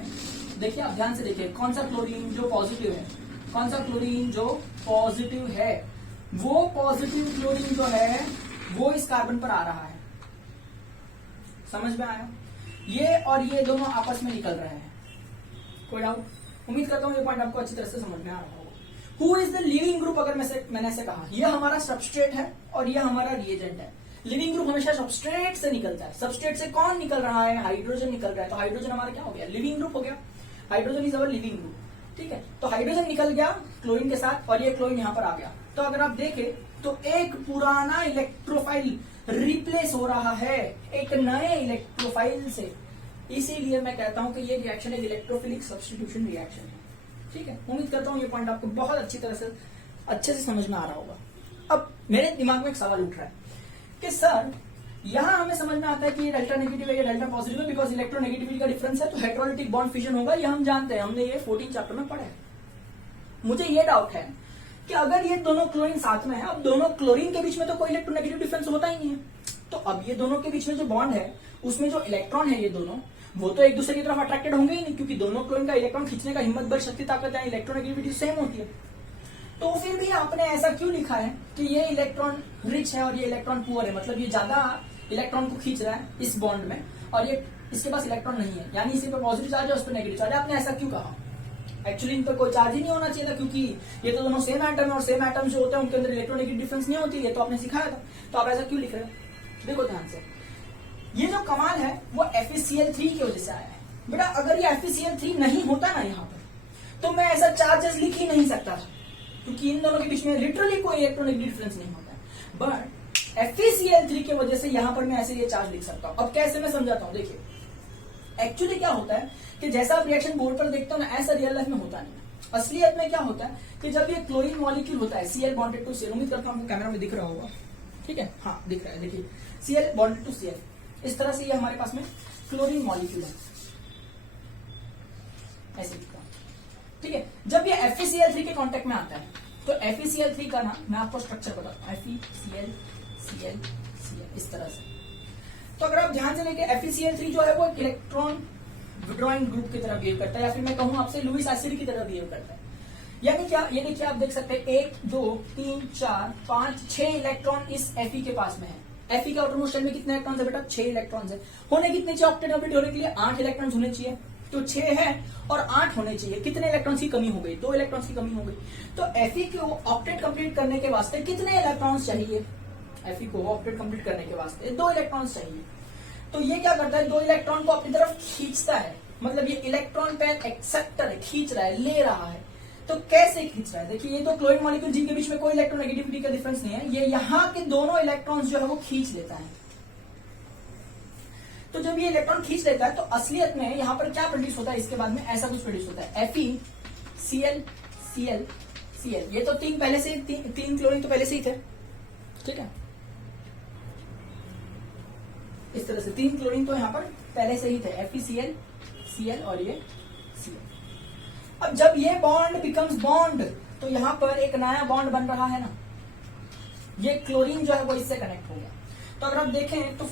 देखिए आप ध्यान से देखिए, कौन सा क्लोरीन जो पॉजिटिव है, कौन सा क्लोरीन जो पॉजिटिव है, वो पॉजिटिव क्लोरीन जो है वो इस कार्बन पर आ रहा है। समझ में आया। ये और ये दोनों आपस में निकल रहे हैं, कोई डाउट। उम्मीद करता हूं ये पॉइंट आपको अच्छी तरह से समझ में आ रहा होगा। Who is the leaving group, अगर मैंने ऐसे कहा, ये हमारा सबस्ट्रेट है और ये हमारा रिएजेंट है। लिविंग ग्रुप हमेशा सबस्ट्रेट से निकलता है। सबस्ट्रेट से कौन निकल रहा है, हाइड्रोजन निकल रहा है। तो हाइड्रोजन हमारा क्या हो गया, लिविंग ग्रुप हो गया। Hydrogen is our leaving group. ठीक है, तो हाइड्रोजन निकल गया क्लोरीन के साथ और ये क्लोरीन यहां पर आ गया। तो अगर आप देखें तो एक पुराना इलेक्ट्रोफाइल रिप्लेस हो रहा है एक नए इलेक्ट्रोफाइल से। इसीलिए मैं कहता हूं कि ये रिएक्शन एक इलेक्ट्रोफिलिक सब्स्टिट्यूशन रिएक्शन है। ठीक है, उम्मीद करता हूं ये पॉइंट आपको बहुत अच्छी तरह से अच्छे से समझ में आ रहा होगा। अब मेरे दिमाग में एक सवाल उठ रहा है कि सर, यहां हमें समझ में आता है कि ये डेल्टा नेगेटिव है, ये डेल्टा पॉजिटिव है, बिकॉज इलेक्ट्रोनेगेटिविटी का डिफरेंस है, तो हेटेरोलिटिक बॉन्ड फिजन होगा, ये हम जानते हैं, हमने ये 14 चैप्टर में पढ़ा है। मुझे ये डाउट है कि अगर ये दोनों क्लोरीन साथ में है, अब दोनों क्लोरीन के बीच में तो कोई इलेक्ट्रोनेगेटिव डिफरेंस होता ही नहीं है, तो अब ये दोनों के बीच में जो बॉन्ड है उसमें जो इलेक्ट्रॉन है, ये दोनों वो तो एक दूसरे की तरफ अट्रैक्टेड होंगे ही नहीं, क्योंकि दोनों क्लोरीन का इलेक्ट्रॉन खींचने का हिम्मत बल शक्ति ताकत है, इलेक्ट्रोनेगेटिविटी सेम होती है। तो फिर भी आपने ऐसा क्यों लिखा है कि ये इलेक्ट्रॉन रिच है और ये इलेक्ट्रॉन पुअर है, मतलब ये ज्यादा इलेक्ट्रॉन को खींच रहा है इस बॉन्ड में और ये इसके पास इलेक्ट्रॉन नहीं है, यानी इसी पे पॉजिटिव चार्ज है उस पर नेगेटिव चार्ज है। आपने ऐसा क्यों कहा? एक्चुअली इन पर कोई चार्ज ही नहीं होना चाहिए था, क्योंकि ये तो दोनों सेम एटम है और सेम एटम जो होते हैं उनके अंदर इलेक्ट्रोनेगेटिव डिफरेंस नहीं होती है, तो आपने सिखाया था। तो आप ऐसा क्यों लिख रहे हैं? देखो ध्यान से, ये जो कमाल है वो FeCl3 की वजह से आया है। बेटा अगर ये FeCl3 नहीं होता ना यहाँ पर, तो मैं ऐसा चार्जेस लिख ही नहीं सकता था, क्योंकि इन दोनों के बीच में लिटरली कोई इलेक्ट्रोनेगेटिव डिफरेंस नहीं होता है। बट FeCl3 की वजह से यहां पर मैं ऐसे ये चार्ज लिख सकता हूं। अब कैसे मैं समझाता हूं, देखिए एक्चुअली क्या होता है कि जैसा आप रिएक्शन बोर्ड पर देखते हो ना, ऐसा रियल लाइफ में होता नहीं है। असलियत में क्या होता है कि जब ये क्लोरीन मॉलिक्यूल होता है Cl बॉन्डेड टू Cl, उम्मीद करता हूं आपको कैमरा में दिख रहा होगा, ठीक है, हाँ दिख रहा है, देखिए Cl बॉन्डेड टू Cl, इस तरह से ये हमारे पास में क्लोरीन मॉलिक्यूल है, ऐसे दिखता है। ठीक है, जब ये FeCl3 के कांटेक्ट में आता है तो FeCl3 का ना मैं आपको स्ट्रक्चर बताता हूं, FeCl Cl Cl इस तरह से। तो अगर आप ध्यान से लेके FeCl3 जो है वो इलेक्ट्रॉन विड्रॉइंग ग्रुप की तरह बिहेव करता है, या फिर मैं कहूं आपसे लुईस एसिड की तरह बिहेव करता है। यानी क्या, ये देखिए आप देख सकते हैं 1 2 3 4 5 6 इलेक्ट्रॉन इस Fe के पास में है। Fe का आउटरमोस्ट शेल में कितने इलेक्ट्रॉन है बेटा? 6 इलेक्ट्रॉन है। होने कितने चाहिए ऑक्टेट कंप्लीट होने के लिए? 8 इलेक्ट्रॉन होने चाहिए, तो 6 है और 8 होने चाहिए। कितने इलेक्ट्रॉन्स की कमी हो गई? 2 इलेक्ट्रॉन्स की कमी हो गई। तो Fe को ऑक्टेट कंप्लीट करने के वास्ते कितने इलेक्ट्रॉन्स चाहिए? Fe को ऑक्टेट कंप्लीट करने के वास्ते 2 इलेक्ट्रॉन्स चाहिए। तो ये क्या करता है, 2 इलेक्ट्रॉन को अपनी तरफ खींचता है, मतलब ये इलेक्ट्रॉन पेयर एक्सेप्टर है, खींच रहा है, ले रहा है, तो कैसे खींच रहा है, देखिए ये तो क्लोरीन मॉलिक्यूल जी के बीच में कोई इलेक्ट्रोनेगेटिविटी का डिफरेंस नहीं है, ये यहाँ के दोनों इलेक्ट्रॉन्स जो है वो खींच लेता है। तो जब ये इलेक्ट्रॉन खींच लेता है तो असलियत में यहाँ पर क्या प्रोड्यूस होता है, इसके बाद में ऐसा कुछ प्रोड्यूस होता है, FeCl Cl Cl। ये तो तीन पहले से तीन क्लोरीन तो पहले से ही थे, ठीक है, इस तरह से तीन क्लोरीन तो यहाँ पर पहले से ही थे, FeCl Cl और ये Cl। अब जब ये बॉन्ड बिकम्स बॉन्ड तो यहाँ पर एक नया बॉन्ड बन रहा है ना, ये क्लोरीन जो है वो इससे कनेक्ट हो गया। तो अगर आप देखें तो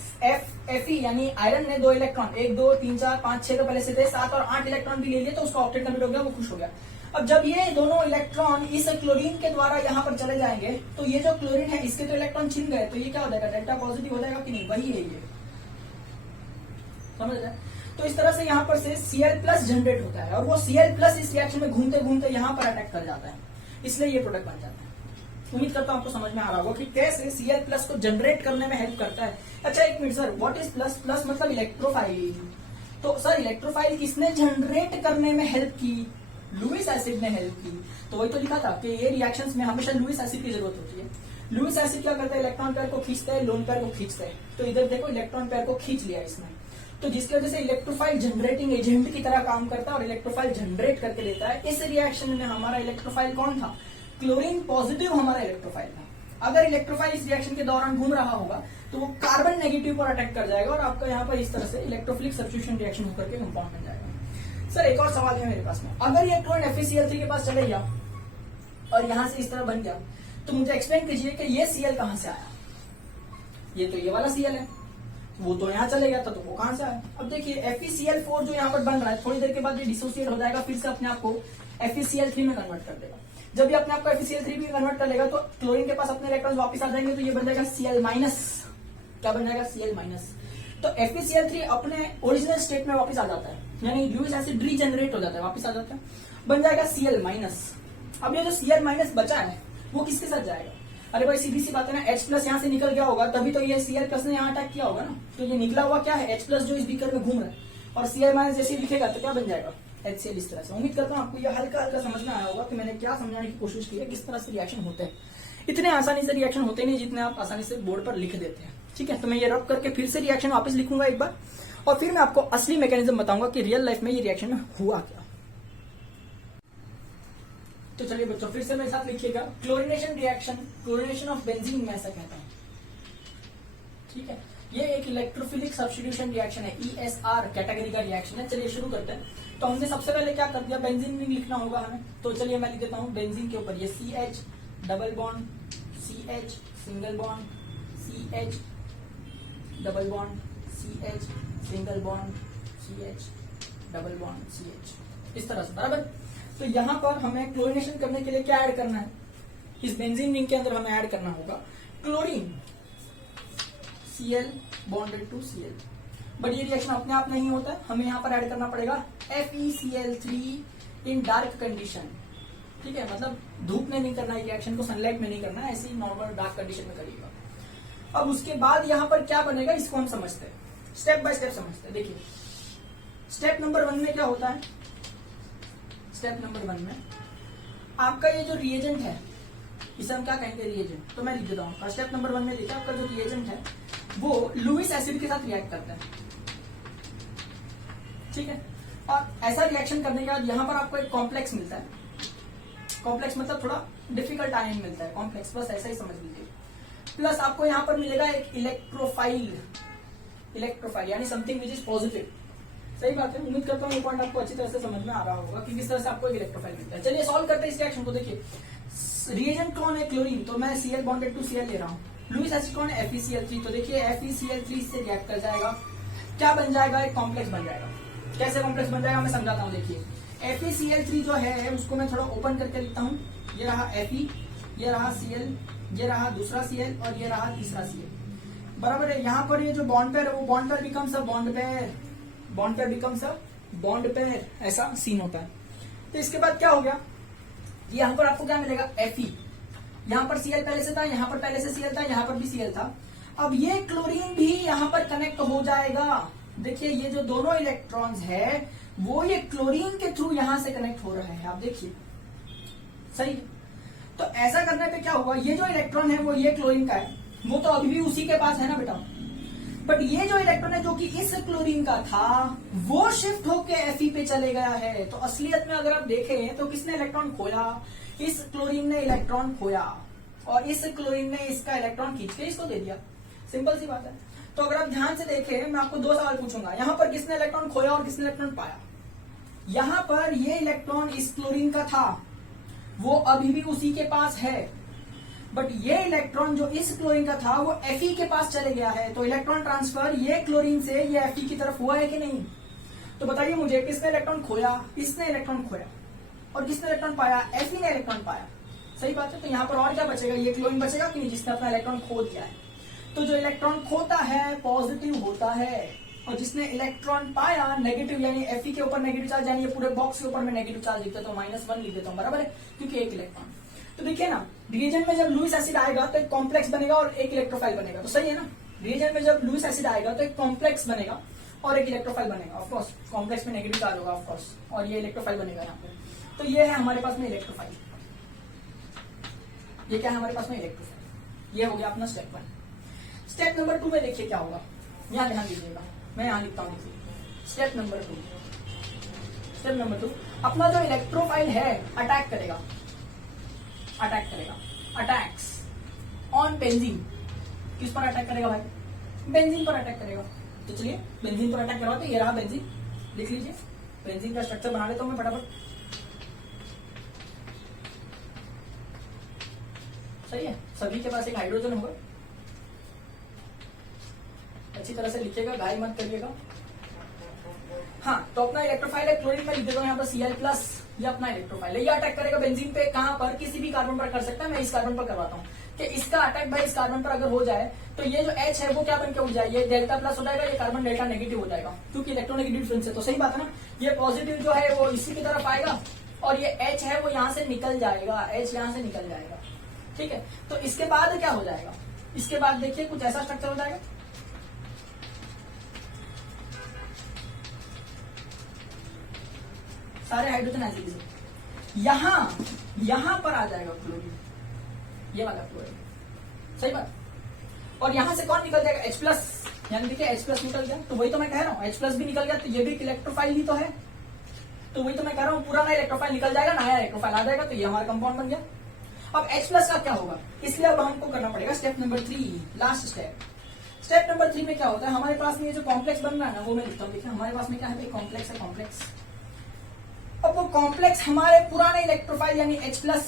Fe यानी आयरन ने 2 इलेक्ट्रॉन 1 2 3 4 5 6 तो पहले से थे, 7 और 8 इलेक्ट्रॉन भी ले लिए, तो उसका ऑक्टेट कंप्लीट हो गया, वो खुश हो गया। अब जब ये दोनों इलेक्ट्रॉन इस क्लोरीन के द्वारा यहाँ पर चले जाएंगे तो ये जो क्लोरीन है इसके तो इलेक्ट्रॉन छिन गए, तो ये क्या हो जाएगा, डेल्टा पॉजिटिव हो जाएगा कि नहीं, वही है ये, समझ रहे। तो इस तरह से यहाँ पर से Cl+ जनरेट होता है और वो Cl+ इस रिएक्शन में घूमते घूमते यहाँ पर अटैक कर जाता है, इसलिए ये प्रोडक्ट बन जाता है। उम्मीद करता हूं आपको समझ में आ रहा होगा कि कैसे Cl+ को जनरेट करने में हेल्प करता है। अच्छा एक minute sir, what is plus, plus मतलब इलेक्ट्रोफाइल, तो सर इलेक्ट्रोफाइल किसने जनरेट करने में हेल्प की, लुईस एसिड ने हेल्प की। तो वही तो लिखा था कि ये रिएक्शंस में हमेशा लुईस एसिड की जरूरत होती है। लुईस एसिड क्या करता है, इलेक्ट्रॉन पेयर को खींचता है, लोन पेयर को खींचता है। तो इधर देखो इलेक्ट्रॉन पेयर को खींच लिया इसमें, तो जिसकी वजह से इलेक्ट्रोफाइल जनरेटिंग एजेंट की तरह काम करता है और इलेक्ट्रोफाइल जनरेट करके देता है। इस रिएक्शन में हमारा इलेक्ट्रोफाइल कौन था, क्लोरीन पॉजिटिव हमारा इलेक्ट्रोफाइल था। अगर इलेक्ट्रोफाइल इस रिएक्शन के दौरान घूम रहा होगा तो वो कार्बन नेगेटिव पर अटैक कर जाएगा और आपका यहाँ पर इस तरह से इलेक्ट्रोफिलिक सब्स्टिट्यूशन रिएक्शन होकर के कंपाउंड बन जाएगा। सर एक और सवाल है मेरे पास में, अगर ये क्लोरीन FeCl3 के पास चले गया और यहां से इस तरह बन गया तो मुझे एक्सप्लेन कीजिए कि ये Cl कहां से आया। ये तो ये वाला Cl है, वो तो यहाँ चले गया था तो वो कहां से आया। अब देखिए FeCl4 जो यहाँ पर बन रहा है, थोड़ी देर के बाद ये डिसोसिएट हो जाएगा, फिर से अपने आप को FeCl3 में कन्वर्ट कर देगा। जब ये अपने आप को FeCl3 में कन्वर्ट कर लेगा तो क्लोरीन के पास अपने इलेक्ट्रॉन वापस आ जाएंगे, तो ये बन जाएगा Cl-। क्या बन जाएगा, Cl-। तो FeCl3 अपने ओरिजिनल स्टेट में वापस आ जाता है, यानी लुईस एसिड रीजनरेट हो जाता है, वापस आ जाता है, बन जाएगा Cl-। अब ये जो Cl- बचा है वो किसके साथ जाएगा, अरे भाई सीधी सी बात है ना, H+ यहाँ से निकल गया होगा तभी तो ये Cl+ ने यहाँ अटैक किया होगा ना। तो ये निकला हुआ क्या है, H+ जो इस बीकर में घूम रहा है, और Cl- जैसे लिखेगा तो क्या बन जाएगा, HCl। इस तरह से उम्मीद करता हूँ आपको ये हल्का हल्का समझ में आया होगा कि मैंने क्या समझाने की कोशिश की है, किस तरह से रिएक्शन होते हैं। इतने आसानी से रिएक्शन होते नहीं जितने आप आसानी से बोर्ड पर लिख देते हैं, ठीक है। तो मैं ये रब करके फिर से रिएक्शन वापस लिखूंगा एक बार, और फिर मैं आपको असली मैकेनिज्म बताऊंगा कि रियल लाइफ में ये रिएक्शन हुआ क्या। तो चलिए बच्चों फिर से मेरे साथ लिखिएगा, chlorination reaction, chlorination of benzene में ऐसा कहता हूं, ठीक है। ये एक इलेक्ट्रोफिलिक सब्स्टिट्यूशन रिएक्शन है, ESR कैटेगरी का रिएक्शन है। चलिए शुरू करते हैं। तो हमने सबसे पहले क्या कर दिया, बेंजीन रिंग लिखना होगा हमें, तो चलिए मैं लिख देता हूं बेंजीन के ऊपर ये CH double bond CH single bond CH double bond CH single bond CH double bond CH, इस तरह से, बराबर। तो यहां पर हमें क्लोरीनेशन करने के लिए क्या ऐड करना है, इस बेंजीन रिंग के अंदर हमें ऐड करना होगा chlorine Cl bonded to Cl। But ये रिएक्शन अपने आप नहीं होता है, हमें यहाँ पर ऐड करना पड़ेगा FeCl3 इन डार्क कंडीशन, ठीक है। मतलब धूप में नहीं करना है रिएक्शन को, सनलाइट में नहीं करना है, ऐसे ही नॉर्मल डार्क कंडीशन में करिएगा। अब उसके बाद यहाँ पर क्या बनेगा इसको हम समझते हैं, स्टेप बाय स्टेप समझते हैं। देखिए स्टेप नंबर 1 में क्या होता है, स्टेप नंबर 1 में आपका ये जो रिएजेंट है इसे हम क्या कहेंगे, रिएजेंट। तो मैं लिख देता हूँ, स्टेप नंबर 1 में देखिए आपका जो रिएजेंट है वो लुईस एसिड के साथ रिएक्ट करता है, ठीक है। और ऐसा रिएक्शन करने के बाद यहाँ पर आपको एक कॉम्प्लेक्स मिलता है, कॉम्प्लेक्स मतलब थोड़ा डिफिकल्ट आयन मिलता है, कॉम्प्लेक्स बस ऐसा ही समझ लीजिए। प्लस आपको यहाँ पर मिलेगा एक इलेक्ट्रोफाइल, इलेक्ट्रोफाइल यानी समथिंग विच इज पॉजिटिव, सही बात है। उम्मीद करता हूँ ये पॉइंट आपको अच्छी तरह से समझ में आ रहा होगा कि किस तरह से आपको एक इलेक्ट्रोफाइल मिलता है। चलिए सॉल्व करते हैं इस रिएक्शन को। देखिए रिएजेंट कौन है, क्लोरीन, तो मैं Cl बॉन्डेड टू Cl ले रहा हूँ। लुईस एसिड कौन है, FeCl3, तो देखिए FeCl3 से रिएक्ट कर जाएगा, क्या बन जाएगा, एक कॉम्प्लेक्स बन जाएगा। कैसे कॉम्प्लेक्स बन जाएगा मैं समझाता हूँ। देखिए FeCl3 जो है उसको मैं थोड़ा ओपन करके लिखता हूँ, ये रहा Fe, ये रहा Cl, ये रहा दूसरा Cl और ये रहा तीसरा Cl, बराबर है। यहाँ पर ये जो बॉन्ड पेयर है वो bond pair becomes a bond pair, bond pair becomes a bond pair, ऐसा सीन होता है। तो इसके बाद क्या हो गया, यहाँ पर आपको क्या मिलेगा, Fe, यहाँ पर Cl पहले से था, यहाँ पर पहले से Cl था, यहाँ पर भी Cl था। अब ये क्लोरीन भी यहाँ पर कनेक्ट हो जाएगा। देखिए ये जो दोनों इलेक्ट्रॉन्स है वो ये क्लोरीन के थ्रू यहाँ से कनेक्ट हो रहे हैं। आप देखिए सही है। तो ऐसा करने पे क्या हुआ, ये जो इलेक्ट्रॉन है वो ये क्लोरीन का है, वो तो अभी भी उसी के पास है ना बेटा, बट ये जो इलेक्ट्रॉन है जो कि इस क्लोरीन का था वो शिफ्ट होके Fe पे चले गया है। तो असलियत में अगर आप देखें तो किसने इलेक्ट्रॉन खोया, इस क्लोरीन ने इलेक्ट्रॉन खोया और इस क्लोरीन ने इसका इलेक्ट्रॉन खींच के इसको दे दिया। सिंपल सी बात है। तो अगर आप ध्यान से देखें, मैं आपको दो सवाल पूछूंगा, यहां पर किसने इलेक्ट्रॉन खोया और किसने इलेक्ट्रॉन पाया। यहां पर ये इलेक्ट्रॉन इस क्लोरीन का था, वो अभी भी उसी के पास है, बट ये इलेक्ट्रॉन जो इस क्लोरीन का था वो Fe के पास चले गया है। तो इलेक्ट्रॉन ट्रांसफर ये क्लोरीन से ये Fe की तरफ हुआ है कि नहीं। तो बताइए मुझे, किसने इलेक्ट्रॉन खोया, इसने इलेक्ट्रॉन खोया, और किसने इलेक्ट्रॉन पाया, Fe ने इलेक्ट्रॉन पाया। सही बात है। तो यहां पर और क्या बचेगा, ये क्लोरीन बचेगा कि नहीं, जिसने अपना इलेक्ट्रॉन खो दिया है। तो जो इलेक्ट्रॉन खोता है पॉजिटिव होता है, और जिसने इलेक्ट्रॉन पाया नेगेटिव, यानी Fe के ऊपर नेगेटिव चार्ज, यानी ये पूरे बॉक्स के ऊपर में नेगेटिव चार्ज लिख देता हूं, -1 लिख देता हूं, बराबर है, क्योंकि एक इलेक्ट्रॉन। तो देखिए ना, रिएजेंट में जब लुईस एसिड आएगा तो एक कॉम्प्लेक्स बनेगा और एक इलेक्ट्रोफाइल बनेगा। तो सही है ना, रिएजेंट में जब लुईस एसिड आएगा तो एक कॉम्प्लेक्स बनेगा और एक इलेक्ट्रोफाइल बनेगा। ऑफकोर्स कॉम्प्लेक्स में नेगेटिव चार्ज होगा ऑफकोर्स, और ये इलेक्ट्रोफाइल बनेगा यहाँ पे। तो ये है हमारे पास में इलेक्ट्रोफाइल, ये क्या है हमारे पास में इलेक्ट्रोफाइल। ये हो गया अपना स्टेप 1। स्टेप नंबर 2 में देखिए क्या होगा, यहां ध्यान दीजिएगा, मैं यहां लिखता हूं। स्टेप नंबर 2, स्टेप नंबर 2, अपना जो इलेक्ट्रोफाइल है अटैक करेगा, अटैक्स ऑन बेंजीन। किस पर अटैक करेगा भाई, बेंजीन पर अटैक करेगा। तो चलिए बेंजीन पर अटैक करवाते, ये रहा बेंजीन, लिख लीजिए। बेंजीन का स्ट्रक्चर बना लेता हूं मैं फटाफट। सही है, सभी के पास एक हाइड्रोजन होगा, अच्छी तरह से लिखिएगा, घाई मत करिएगा। हाँ, तो अपना इलेक्ट्रोफाइल है क्लोरीन में लिख देता हूं यहाँ पर Cl+, ये अपना इलेक्ट्रोफाइल है। ये अटैक करेगा बेंजीन पे, कहां पर, किसी भी कार्बन पर कर सकता है। मैं इस कार्बन पर करवाता हूं कि इसका अटैक भाई इस कार्बन पर अगर हो जाए तो ये जो H है वो क्या बन के उठ जाए, ये Δ+ हो जाएगा, ये कार्बन डेल्टा नेगेटिव हो जाएगा, क्योंकि इलेक्ट्रोनेगेटिव डिफरेंस है। तो सही बात है ना, ये पॉजिटिव जो है वो इसी की तरफ आएगा और ये H है वो यहां से निकल जाएगा, H यहां से निकल जाएगा। ठीक है, तो इसके बाद क्या हो जाएगा, इसके बाद देखिए कुछ ऐसा स्ट्रक्चर हो जाएगा, सारे हाइड्रोजन ऐसे यहां पर आ जाएगा क्लोरीन, ये वाला क्लोरीन। सही बात। और यहां से कौन निकल जाएगा, H+, यानी देखिए H+ निकल गया। तो वही तो मैं कह रहा हूं, H+ भी निकल गया, तो ये भी इलेक्ट्रोफाइल ही तो है। तो वही तो मैं कह रहा हूं, पुराना इलेक्ट्रोफाइल निकल जाएगा, नया इलेक्ट्रोफाइल आ जाएगा, तो ये हमारा कंपाउंड बन गया। अब H+ का क्या होगा, इसलिए अब हमको करना पड़ेगा step number 3, last step. Step number 3 में क्या होता है, हमारे पास में ये जो कॉम्प्लेक्स बन रहा है ना, वो मैं लिखता हूं। देखिए हमारे पास में क्या है, कॉम्प्लेक्स है, कॉम्प्लेक्स। अब वो कॉम्प्लेक्स हमारे पुराने इलेक्ट्रोफाइल यानी H+,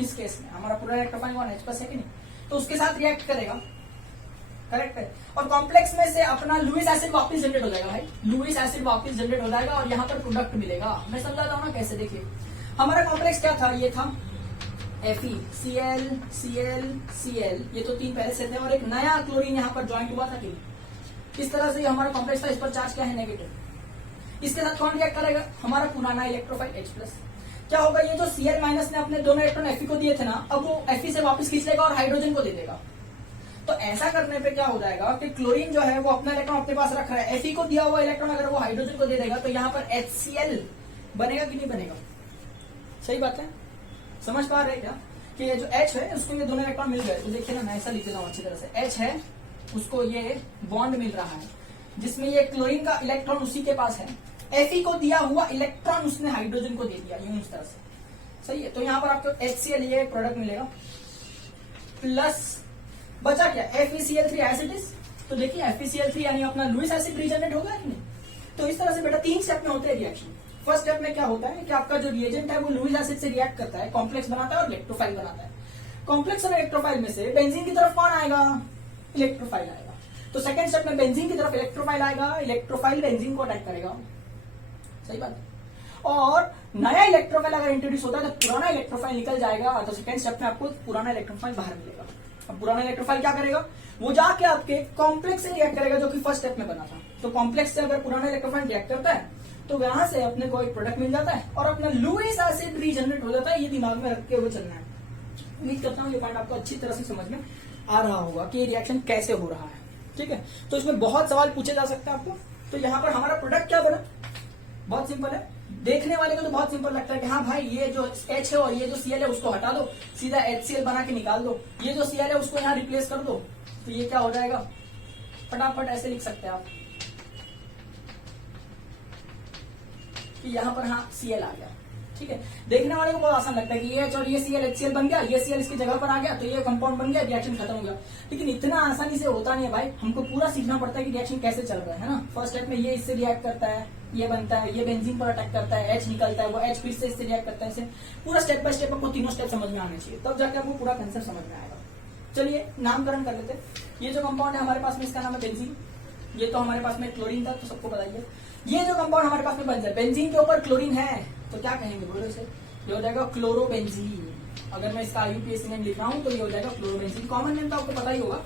इस केस में हमारा पुराना इलेक्ट्रोफाइल कौन, H+ है कि नहीं, तो उसके साथ रिएक्ट करेगा, करेक्ट है। और कॉम्प्लेक्स में से अपना लुईस एसिड वापस जनरेट हो जाएगा भाई, लुईस एसिड वापस जनरेट हो जाएगा और यहाँ पर प्रोडक्ट मिलेगा। मैं समझाता हूँ ना कैसे। देखिए हमारा कॉम्प्लेक्स क्या था, ये था Fe, Cl, Cl, Cl, ये तो 3 पहले से थे, और एक नया क्लोरीन यहाँ पर ज्वाइंट हुआ था कि इस तरह से हमारा कॉम्प्लेक्स था, इस पर चार्ज क्या है, नेगेटिव। इसके साथ कौन रिएक्ट करेगा, हमारा पुराना इलेक्ट्रोफाइल H+। क्या होगा, ये जो Cl- ने अपने दोनों इलेक्ट्रॉन Fe को दिए थे ना, अब वो Fe से वापस खींच लेगा और हाइड्रोजन को दे देगा। तो ऐसा करने पे क्या हो जाएगा कि क्लोरीन जो है वो अपना इलेक्ट्रॉन अपने पास रख रहा है, Fe को दिया हुआ इलेक्ट्रॉन अगर वो हाइड्रोजन को दे देगा तो यहाँ पर HCl बनेगा कि नहीं बनेगा। सही बात है, समझ पा रहे क्या कि ये जो H है उसको ये दोनों इलेक्ट्रॉन मिल गए। तो देखिए ना, मैं ऐसा लिख देता हूं अच्छी तरह से, H है उसको ये बॉन्ड मिल रहा है जिसमें ये क्लोरीन का इलेक्ट्रॉन उसी के पास है, Fe को दिया हुआ इलेक्ट्रॉन उसने हाइड्रोजन को दे दिया, यूं इस तरह से। सही है, तो यहां पर आपको HCl ये प्रोडक्ट मिलेगा, प्लस बचा क्या, FeCl3 एज इट इज। तो देखिए FeCl3 यानी अपना लुईस एसिड रीजनरेट होगा कि नहीं। तो इस तरह से बेटा 3 स्टेप में होते हैं रिएक्शन। फर्स्ट स्टेप में क्या होता है कि आपका जो रिएजेंट है वो लुईस एसिड से रिएक्ट करता है, कॉम्प्लेक्स बनाता है और इलेक्ट्रोफाइल बनाता है। कॉम्प्लेक्स और इलेक्ट्रोफाइल में से बेंजीन की तरफ कौन आएगा, इलेक्ट्रोफाइल आएगा। तो सेकंड स्टेप में बेंजीन की तरफ इलेक्ट्रोफाइल आएगा, इलेक्ट्रोफाइल बेंजीन को अटैक करेगा। सही बात है। और नया इलेक्ट्रोफाइल अगर इंट्रोड्यूस होता है तो पुराना इलेक्ट्रोफाइल निकल जाएगा, तो सेकंड स्टेप में आपको पुराना इलेक्ट्रोफाइल बाहर मिलेगा। अब पुराना इलेक्ट्रोफाइल क्या करेगा, वो जाके आपके कॉम्प्लेक्स से रिएक्ट करेगा जो कि फर्स्ट स्टेप में बना था। तो कॉम्प्लेक्स से अगर पुराना इलेक्ट्रोफाइल रिएक्ट करता है तो वहां से अपने को एक प्रोडक्ट मिल जाता है और अपना लुईस एसिड रीजनरेट हो जाता है। ये दिमाग में रख के हुए चलना है। उम्मीद करता हूँ ये पॉइंट आपको अच्छी तरह से समझ में आ रहा होगा कि ये रिएक्शन कैसे हो रहा है। ठीक है, तो इसमें बहुत सवाल पूछे जा सकते हैं आपको। तो यहाँ पर हमारा प्रोडक्ट क्या बना, बहुत सिंपल है, देखने वाले को तो बहुत सिंपल लगता है कि हाँ भाई ये जो H है और ये जो Cl है उसको हटा दो, सीधा HCl बना के निकाल दो, ये जो Cl है उसको यहाँ रिप्लेस कर दो, तो ये क्या हो जाएगा, फटाफट ऐसे लिख सकते हैं आप कि यहाँ पर हाँ Cl आ गया। ठीक है, देखने वाले को बहुत आसान लगता है कि ये H और ये Cl HCl बन गया, ये Cl इसकी जगह पर आ गया तो ये कंपाउंड बन गया, रिएक्शन खत्म हो गया। लेकिन इतना आसानी से होता नहीं है भाई, हमको पूरा सीखना पड़ता है कि रिएक्शन कैसे चल रहा है ना। फर्स्ट स्टेप में ये इससे रिएक्ट करता है, ये बनता है, ये बेंजीन पर अटैक करता है, H निकलता है, वो H फिर से इससे रिएक्ट करता है, इसे पूरा स्टेप बाय स्टेप आपको तीनों स्टेप समझ में आने चाहिए, तब जाके आपको पूरा कंसेप्ट समझ में आएगा। चलिए नामकरण कर लेते हैं। ये जो कंपाउंड है हमारे पास में, इसका नाम है बेंजीन। ये तो हमारे पास में क्लोरीन था, तो सबको बताइए। ये जो कंपाउंड हमारे पास में बन जाए, बेंजीन के ऊपर क्लोरीन है तो क्या कहेंगे, बोलो इसे, ये हो जाएगा क्लोरोबेंजीन। अगर मैं इसका IUPAC नेम लिख रहा हूं तो ये हो जाएगा क्लोरोबेंजीन। कॉमन नेम तो आपको पता ही होगा,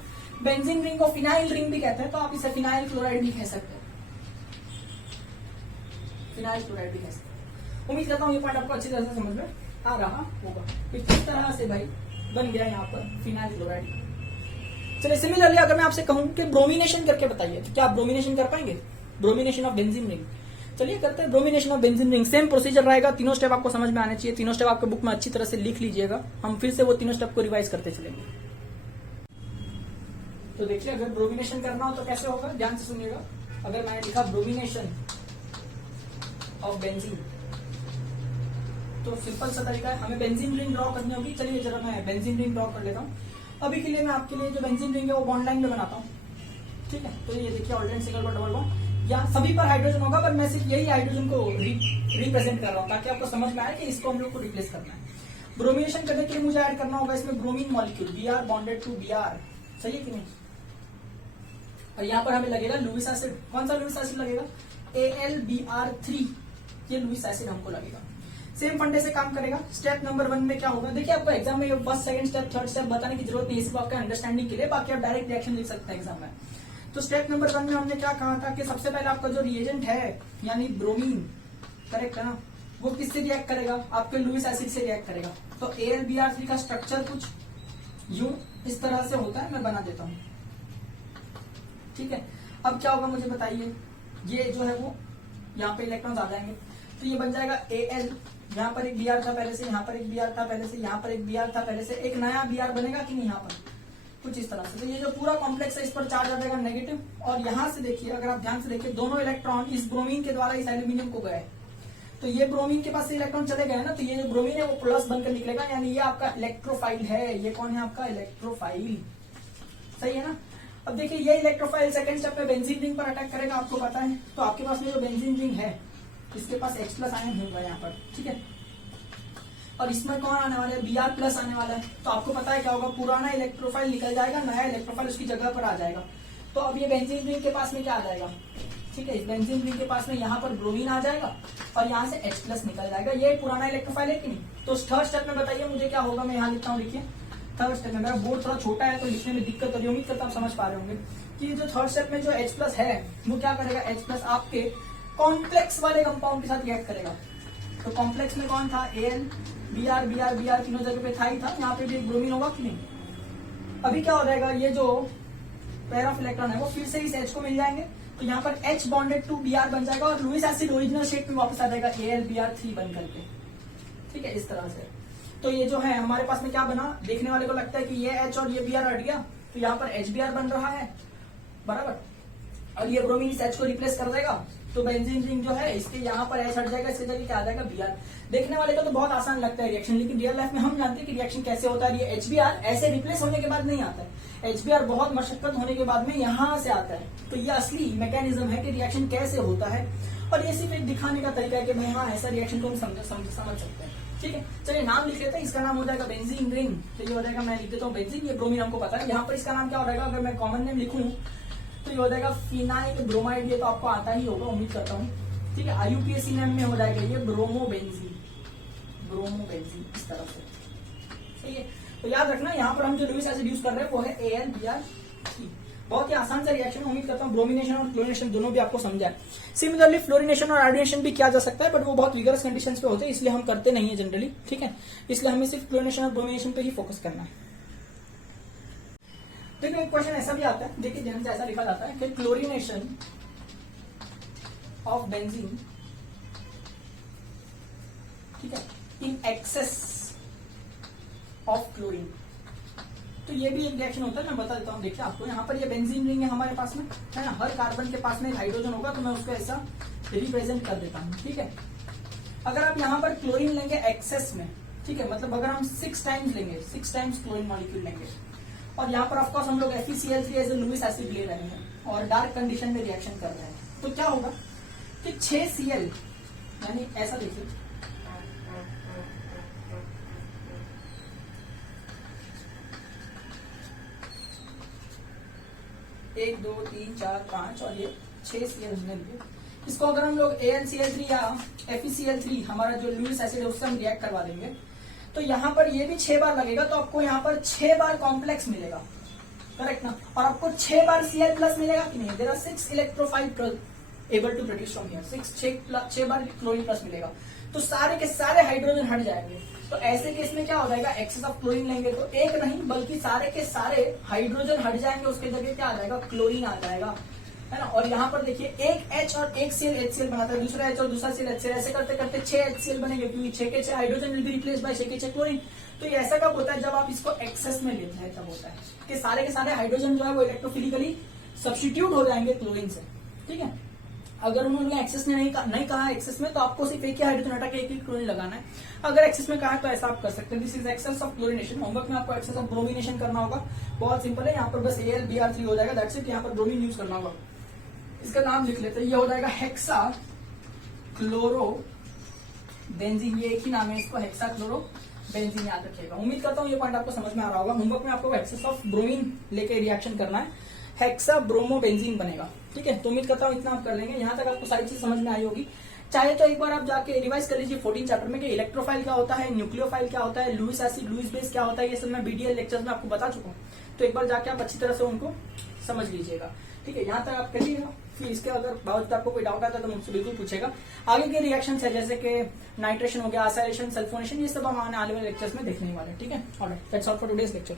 बेंजीन रिंग को फिनाइल रिंग भी कहते हैं, तो आप इसे फिनाइल क्लोराइड भी कह सकते हैं, फिनाइल क्लोराइड भी कह सकते हैं। उम्मीद करता हूँ ये पॉइंट आपको अच्छी तरह से समझ में आ रहा होगा कि किस तरह से भाई बन गया यहाँ पर फिनाइल क्लोराइड। चलिए सिमिलरली अगर मैं आपसे कहूं कि ब्रोमिनेशन करके बताइए, तो क्या आप ब्रोमिनेशन कर पाएंगे, ब्रोमिनेशन ऑफ बेंजीन रिंग। चलिए करते हैं bromination of benzene ring. Same procedure रहेगा, तीनों स्टेप आपको समझ में आने चाहिए, तीनों स्टेप आपके बुक में अच्छी तरह से लिख लीजिएगा, हम फिर से वो तीनों स्टेप को रिवाइज करते चलेंगे। तो देखिए अगर ब्रोमिनेशन करना हो तो कैसे होगा, ध्यान से सुनिएगा। अगर मैंने लिखा ब्रोमिनेशन ऑफ बेंजीन, तो सिंपल सा तरीका है, हमें बेंजीन रिंग ड्रॉ करनी होगी। चलिए जरा मैं बेंजीन रिंग ड्रॉ कर लेता हूँ। अभी के लिए मैं आपके लिए जो बेंजीन रिंग है वो बॉन्ड लाइन में बनाता हूँ। ठीक है, तो ये देखिए alternate single bond double bond, यहाँ सभी पर हाइड्रोजन होगा, पर मैं सिर्फ यही हाइड्रोजन को रिप्रेजेंट कर रहा हूँ ताकि आपको समझ में आए कि इसको हम लोग को रिप्लेस करना है। ब्रोमिनेशन करने के लिए मुझे ऐड करना होगा इसमें bromine molecule, Br bonded to Br, सही है कि नहीं। और यहाँ पर हमें लगेगा लुइस एसिड। कौन सा लुइस एसिड लगेगा, AlBr3, ये लुइस एसिड हमको लगेगा। सेम फंडे से काम करेगा। स्टेप नंबर 1 में क्या होगा, देखिए आपको एग्जाम में first second step third step बताने की जरूरत नहीं है, सिर्फ आपका अंडरस्टैंडिंग के लिए, बाकी आप डायरेक्ट रिएक्शन लिख सकते हैं एग्जाम में। तो स्टेप नंबर 1 में हमने क्या कहा था कि सबसे पहले आपका जो रिएजेंट है यानी ब्रोमीन, करेक्ट है ना, वो किससे रिएक्ट करेगा, आपके लुइस एसिड से रिएक्ट करेगा। तो AlBr3 का स्ट्रक्चर कुछ यूं इस तरह से होता है, मैं बना देता हूं। ठीक है, अब क्या होगा मुझे बताइए, ये जो है वो यहाँ पे इलेक्ट्रॉन्स आ जाएंगे, तो ये बन जाएगा Al, यहाँ पर एक Br था पहले से, यहाँ पर एक Br था पहले से, यहाँ पर एक Br था पहले से, एक नया Br बनेगा कि नहीं यहाँ पर, कुछ इस तरह से। तो ये जो पूरा कॉम्प्लेक्स है इस पर चार्ज आ जाएगा नेगेटिव, और यहाँ से देखिए अगर आप ध्यान से देखिए दोनों इलेक्ट्रॉन इस ब्रोमीन के द्वारा इस एल्यूमिनियम को गए, तो ये ब्रोमीन के पास से इलेक्ट्रॉन चले गए ना, तो ये जो ब्रोमीन है वो प्लस बनकर निकलेगा, यानी ये आपका इलेक्ट्रोफाइल है। ये कौन है आपका इलेक्ट्रोफाइल, सही है ना। अब देखिए ये इलेक्ट्रोफाइल सेकंड स्टेप में बेंजीन रिंग पर अटैक करेगा, आपको पता है। तो आपके पास में जो बेंजीन रिंग है इसके पास H+ आयन होगा यहाँ पर, ठीक है, और इसमें कौन आने वाला है, Br+ आने वाला है। तो आपको पता है क्या होगा, पुराना इलेक्ट्रोफाइल निकल जाएगा, नया इलेक्ट्रोफाइल उसकी जगह पर आ जाएगा। तो अब ये बेंजीन रिंग के पास में क्या आ जाएगा, ठीक है, इस बेंजीन रिंग के पास में यहाँ पर ब्रोमीन आ जाएगा और यहाँ से H+ निकल जाएगा। ये पुराना इलेक्ट्रोफाइल है कि नहीं। तो थर्ड स्टेप में बताइए मुझे क्या होगा, मैं यहाँ लिखता हूँ, लिखिए थर्ड स्टेप में। मेरा बोर्ड थोड़ा छोटा है तो लिखने में दिक्कत हो रही है, उम्मीद करता आप समझ पा रहे होंगे कि जो थर्ड स्टेप में जो H+ है वो क्या करेगा, H+ आपके कॉम्प्लेक्स वाले कंपाउंड के साथ रिएक्ट करेगा। तो कॉम्प्लेक्स में कौन था, Br तीनों जगह पे था ही था, यहाँ पे भी एक ब्रोमीन होगा कि नहीं। अभी क्या हो जाएगा, ये जो पेयर ऑफ इलेक्ट्रॉन है वो फिर से इस H को मिल जाएंगे, तो यहाँ पर H बॉन्डेड टू Br बन जाएगा और लुइस एसिड ओरिजिनल शेप में वापस आ जाएगा AlBr3 बन करके, ठीक है, इस तरह से। तो ये जो है हमारे पास में क्या बना, देखने वाले को लगता है कि ये H और ये Br हट गया, तो यहाँ पर HBr बन रहा है, बराबर, और ये ब्रोमीन इस H को रिप्लेस कर देगा, तो बेंजीन रिंग जो है इसके यहाँ पर H हट जाएगा, इसके जगह क्या आ जाएगा Br। देखने वाले को तो बहुत आसान लगता है रिएक्शन, लेकिन रियल लाइफ में हम जानते हैं कि रिएक्शन कैसे होता है। ये HBr ऐसे रिप्लेस होने के बाद नहीं आता है, HBr बहुत मशक्कत होने के बाद में यहाँ से आता है। तो ये असली मैकेनिज्म है कि रिएक्शन कैसे होता है, और ये सिर्फ एक दिखाने का तरीका है कि भाई हाँ ऐसा रिएक्शन को हम समझ सकते हैं। ठीक है, चलिए नाम लिख लेते हैं, इसका नाम हो जाएगा बेंजीन रिंग। तो ये हो जाएगा, मैं लिख देता हूँ बेंजीन, ये ब्रोमीन हमको पता है। यहाँ पर इसका नाम क्या हो जाएगा, अगर मैं कॉमन नेम लिखूं तो ये हो जाएगा फिनाइल ब्रोमाइड, ये तो आपको आता ही होगा उम्मीद करता हूँ, ठीक है। IUPAC नेम में हो जाएगा ये ब्रोमोबेंजीन, इस तरह से, सही है। तो याद रखना यहाँ पर हम जो लुइस एसिड यूज कर रहे हैं वो है AlBr3। बहुत ही आसान सा रिएक्शन, उम्मीद करता हूँ ब्रोमिनेशन और क्लोरिनेशन दोनों भी आपको समझा है। सिमिलरली फ्लोरिनेशन और आयोडीनेशन भी किया जा सकता है, बट वो बहुत विगरस कंडीशंस पे होते हैं, इसलिए हम करते नहीं है जनरली, ठीक है। इसलिए हमें सिर्फ क्लोरिनेशन और ब्रोमिनेशन पे ही फोकस करना है। देखिए एक क्वेश्चन ऐसा भी आता है, देखिए ध्यान से ऐसा लिखा जाता है कि क्लोरिनेशन ऑफ बेंजीन ठीक है, इन एक्सेस ऑफ क्लोरीन। तो ये भी एक रिएक्शन होता है, मैं बता देता हूँ। देखिए आपको यहाँ पर ये बेंजीन रिंग है हमारे पास में, है ना, हर कार्बन के पास में एक हाइड्रोजन होगा, तो मैं उसको ऐसा रिप्रेजेंट कर देता हूँ। ठीक है, अगर आप यहाँ पर क्लोरीन लेंगे एक्सेस में, ठीक है, मतलब अगर हम 6 टाइम्स लेंगे, 6 टाइम्स क्लोरीन मॉलिक्यूल लेंगे, और यहाँ पर ऑफकोर्स हम लोग FeCl3 as a Lewis acid ले रहे हैं और डार्क कंडीशन में रिएक्शन कर रहे हैं, तो क्या होगा कि 6Cl, यानी ऐसा देखिए, एक 2 3 4 5 और ये 6Cl हमने लिए। इसको अगर हम लोग AlCl3 या FeCl3 हमारा जो लुईस एसिड है उससे हम रिएक्ट करवा देंगे, तो यहाँ पर ये भी 6 बार लगेगा, तो आपको यहाँ पर 6 बार कॉम्प्लेक्स मिलेगा, करेक्ट ना, और आपको 6 बार Cl प्लस मिलेगा कि नहीं। There are 6 electrophile able to produce from here, 6 बार क्लोरीन प्लस मिलेगा, तो सारे के सारे हाइड्रोजन हट जाएंगे। तो ऐसे केस में क्या हो जाएगा, एक्सेस ऑफ क्लोरीन लेंगे तो एक नहीं बल्कि सारे के सारे हाइड्रोजन हट जाएंगे, उसके जगह क्या आ जाएगा, क्लोरीन आ जाएगा, है ना। और यहाँ पर देखिए एक H और एक Cl HCl बनाता है, दूसरा H और दूसरा Cl HCl, ऐसे करते करते 6 HCl बनेंगे, क्योंकि 6 के 6 hydrogen will be replace by 6 के 6 क्लोरीन। तो ये ऐसा कब होता है, जब आप इसको एक्सेस में लेते हैं, तब होता है कि सारे के सारे हाइड्रोजन जो है वो इलेक्ट्रोफिलिकली सब्स्टिट्यूट हो जाएंगे क्लोरीन से। ठीक है, अगर उन्होंने एक्सेस में नहीं कहा एक्सेस में, तो आपको सिर्फ एक ही हाइड्रोजन हटा के एक ही क्लोरीन लगाना है। अगर एक्सेस में कहा है तो ऐसा आप कर सकते हैं। This is excess of chlorination. Homework में आपको एक्सेस ऑफ ब्रोमिनेशन करना होगा, बहुत सिंपल है, यहाँ पर बस AlBr3 हो जाएगा, दैट्स इट। यहाँ पर ब्रोमीन यूज करना होगा। इसका नाम लिख लेते हैं, ये हो जाएगा हेक्सा क्लोरो बेंजीन, ये एक ही नाम है इसको, हेक्सा क्लोरो बेंजीन, याद रखिएगा। उम्मीद करता हूँ ये पॉइंट आपको समझ में आ रहा होगा। होमवर्क में आपको एक्सेस ऑफ ब्रोमीन लेके रिएक्शन करना है, हेक्सा ब्रोमो बेंजीन बनेगा। ठीक है, तो उम्मीद करता हूँ इतना आप कर लेंगे। यहाँ तक आपको सारी चीज समझ में आई होगी। चाहे तो एक बार आप जाके रिवाइज कर लीजिए 14 चैप्टर में कि इलेक्ट्रोफाइल क्या होता है, न्यूक्लियोफाइल क्या होता है, लुईस एसिड लुईस बेस क्या होता है, ये सब मैं BDL लेक्चर्स में आपको बता चुका हूँ। तो एक बार जाके आप अच्छी तरह से उनको समझ लीजिएगा। ठीक है, यहाँ तक आप करिएगा, फिर इसके अगर बावजूद आपको कोई डाउट आता है तो मुझसे बिल्कुल पूछेगा। आगे के रिएक्शन है जैसे कि नाइट्रेशन हो गया, एसाइलेशन, सल्फोनेशन, ये सब हम आने वाले लेक्चर्स में देखने वाले हैं। ठीक है, alright, that's all for today's lecture.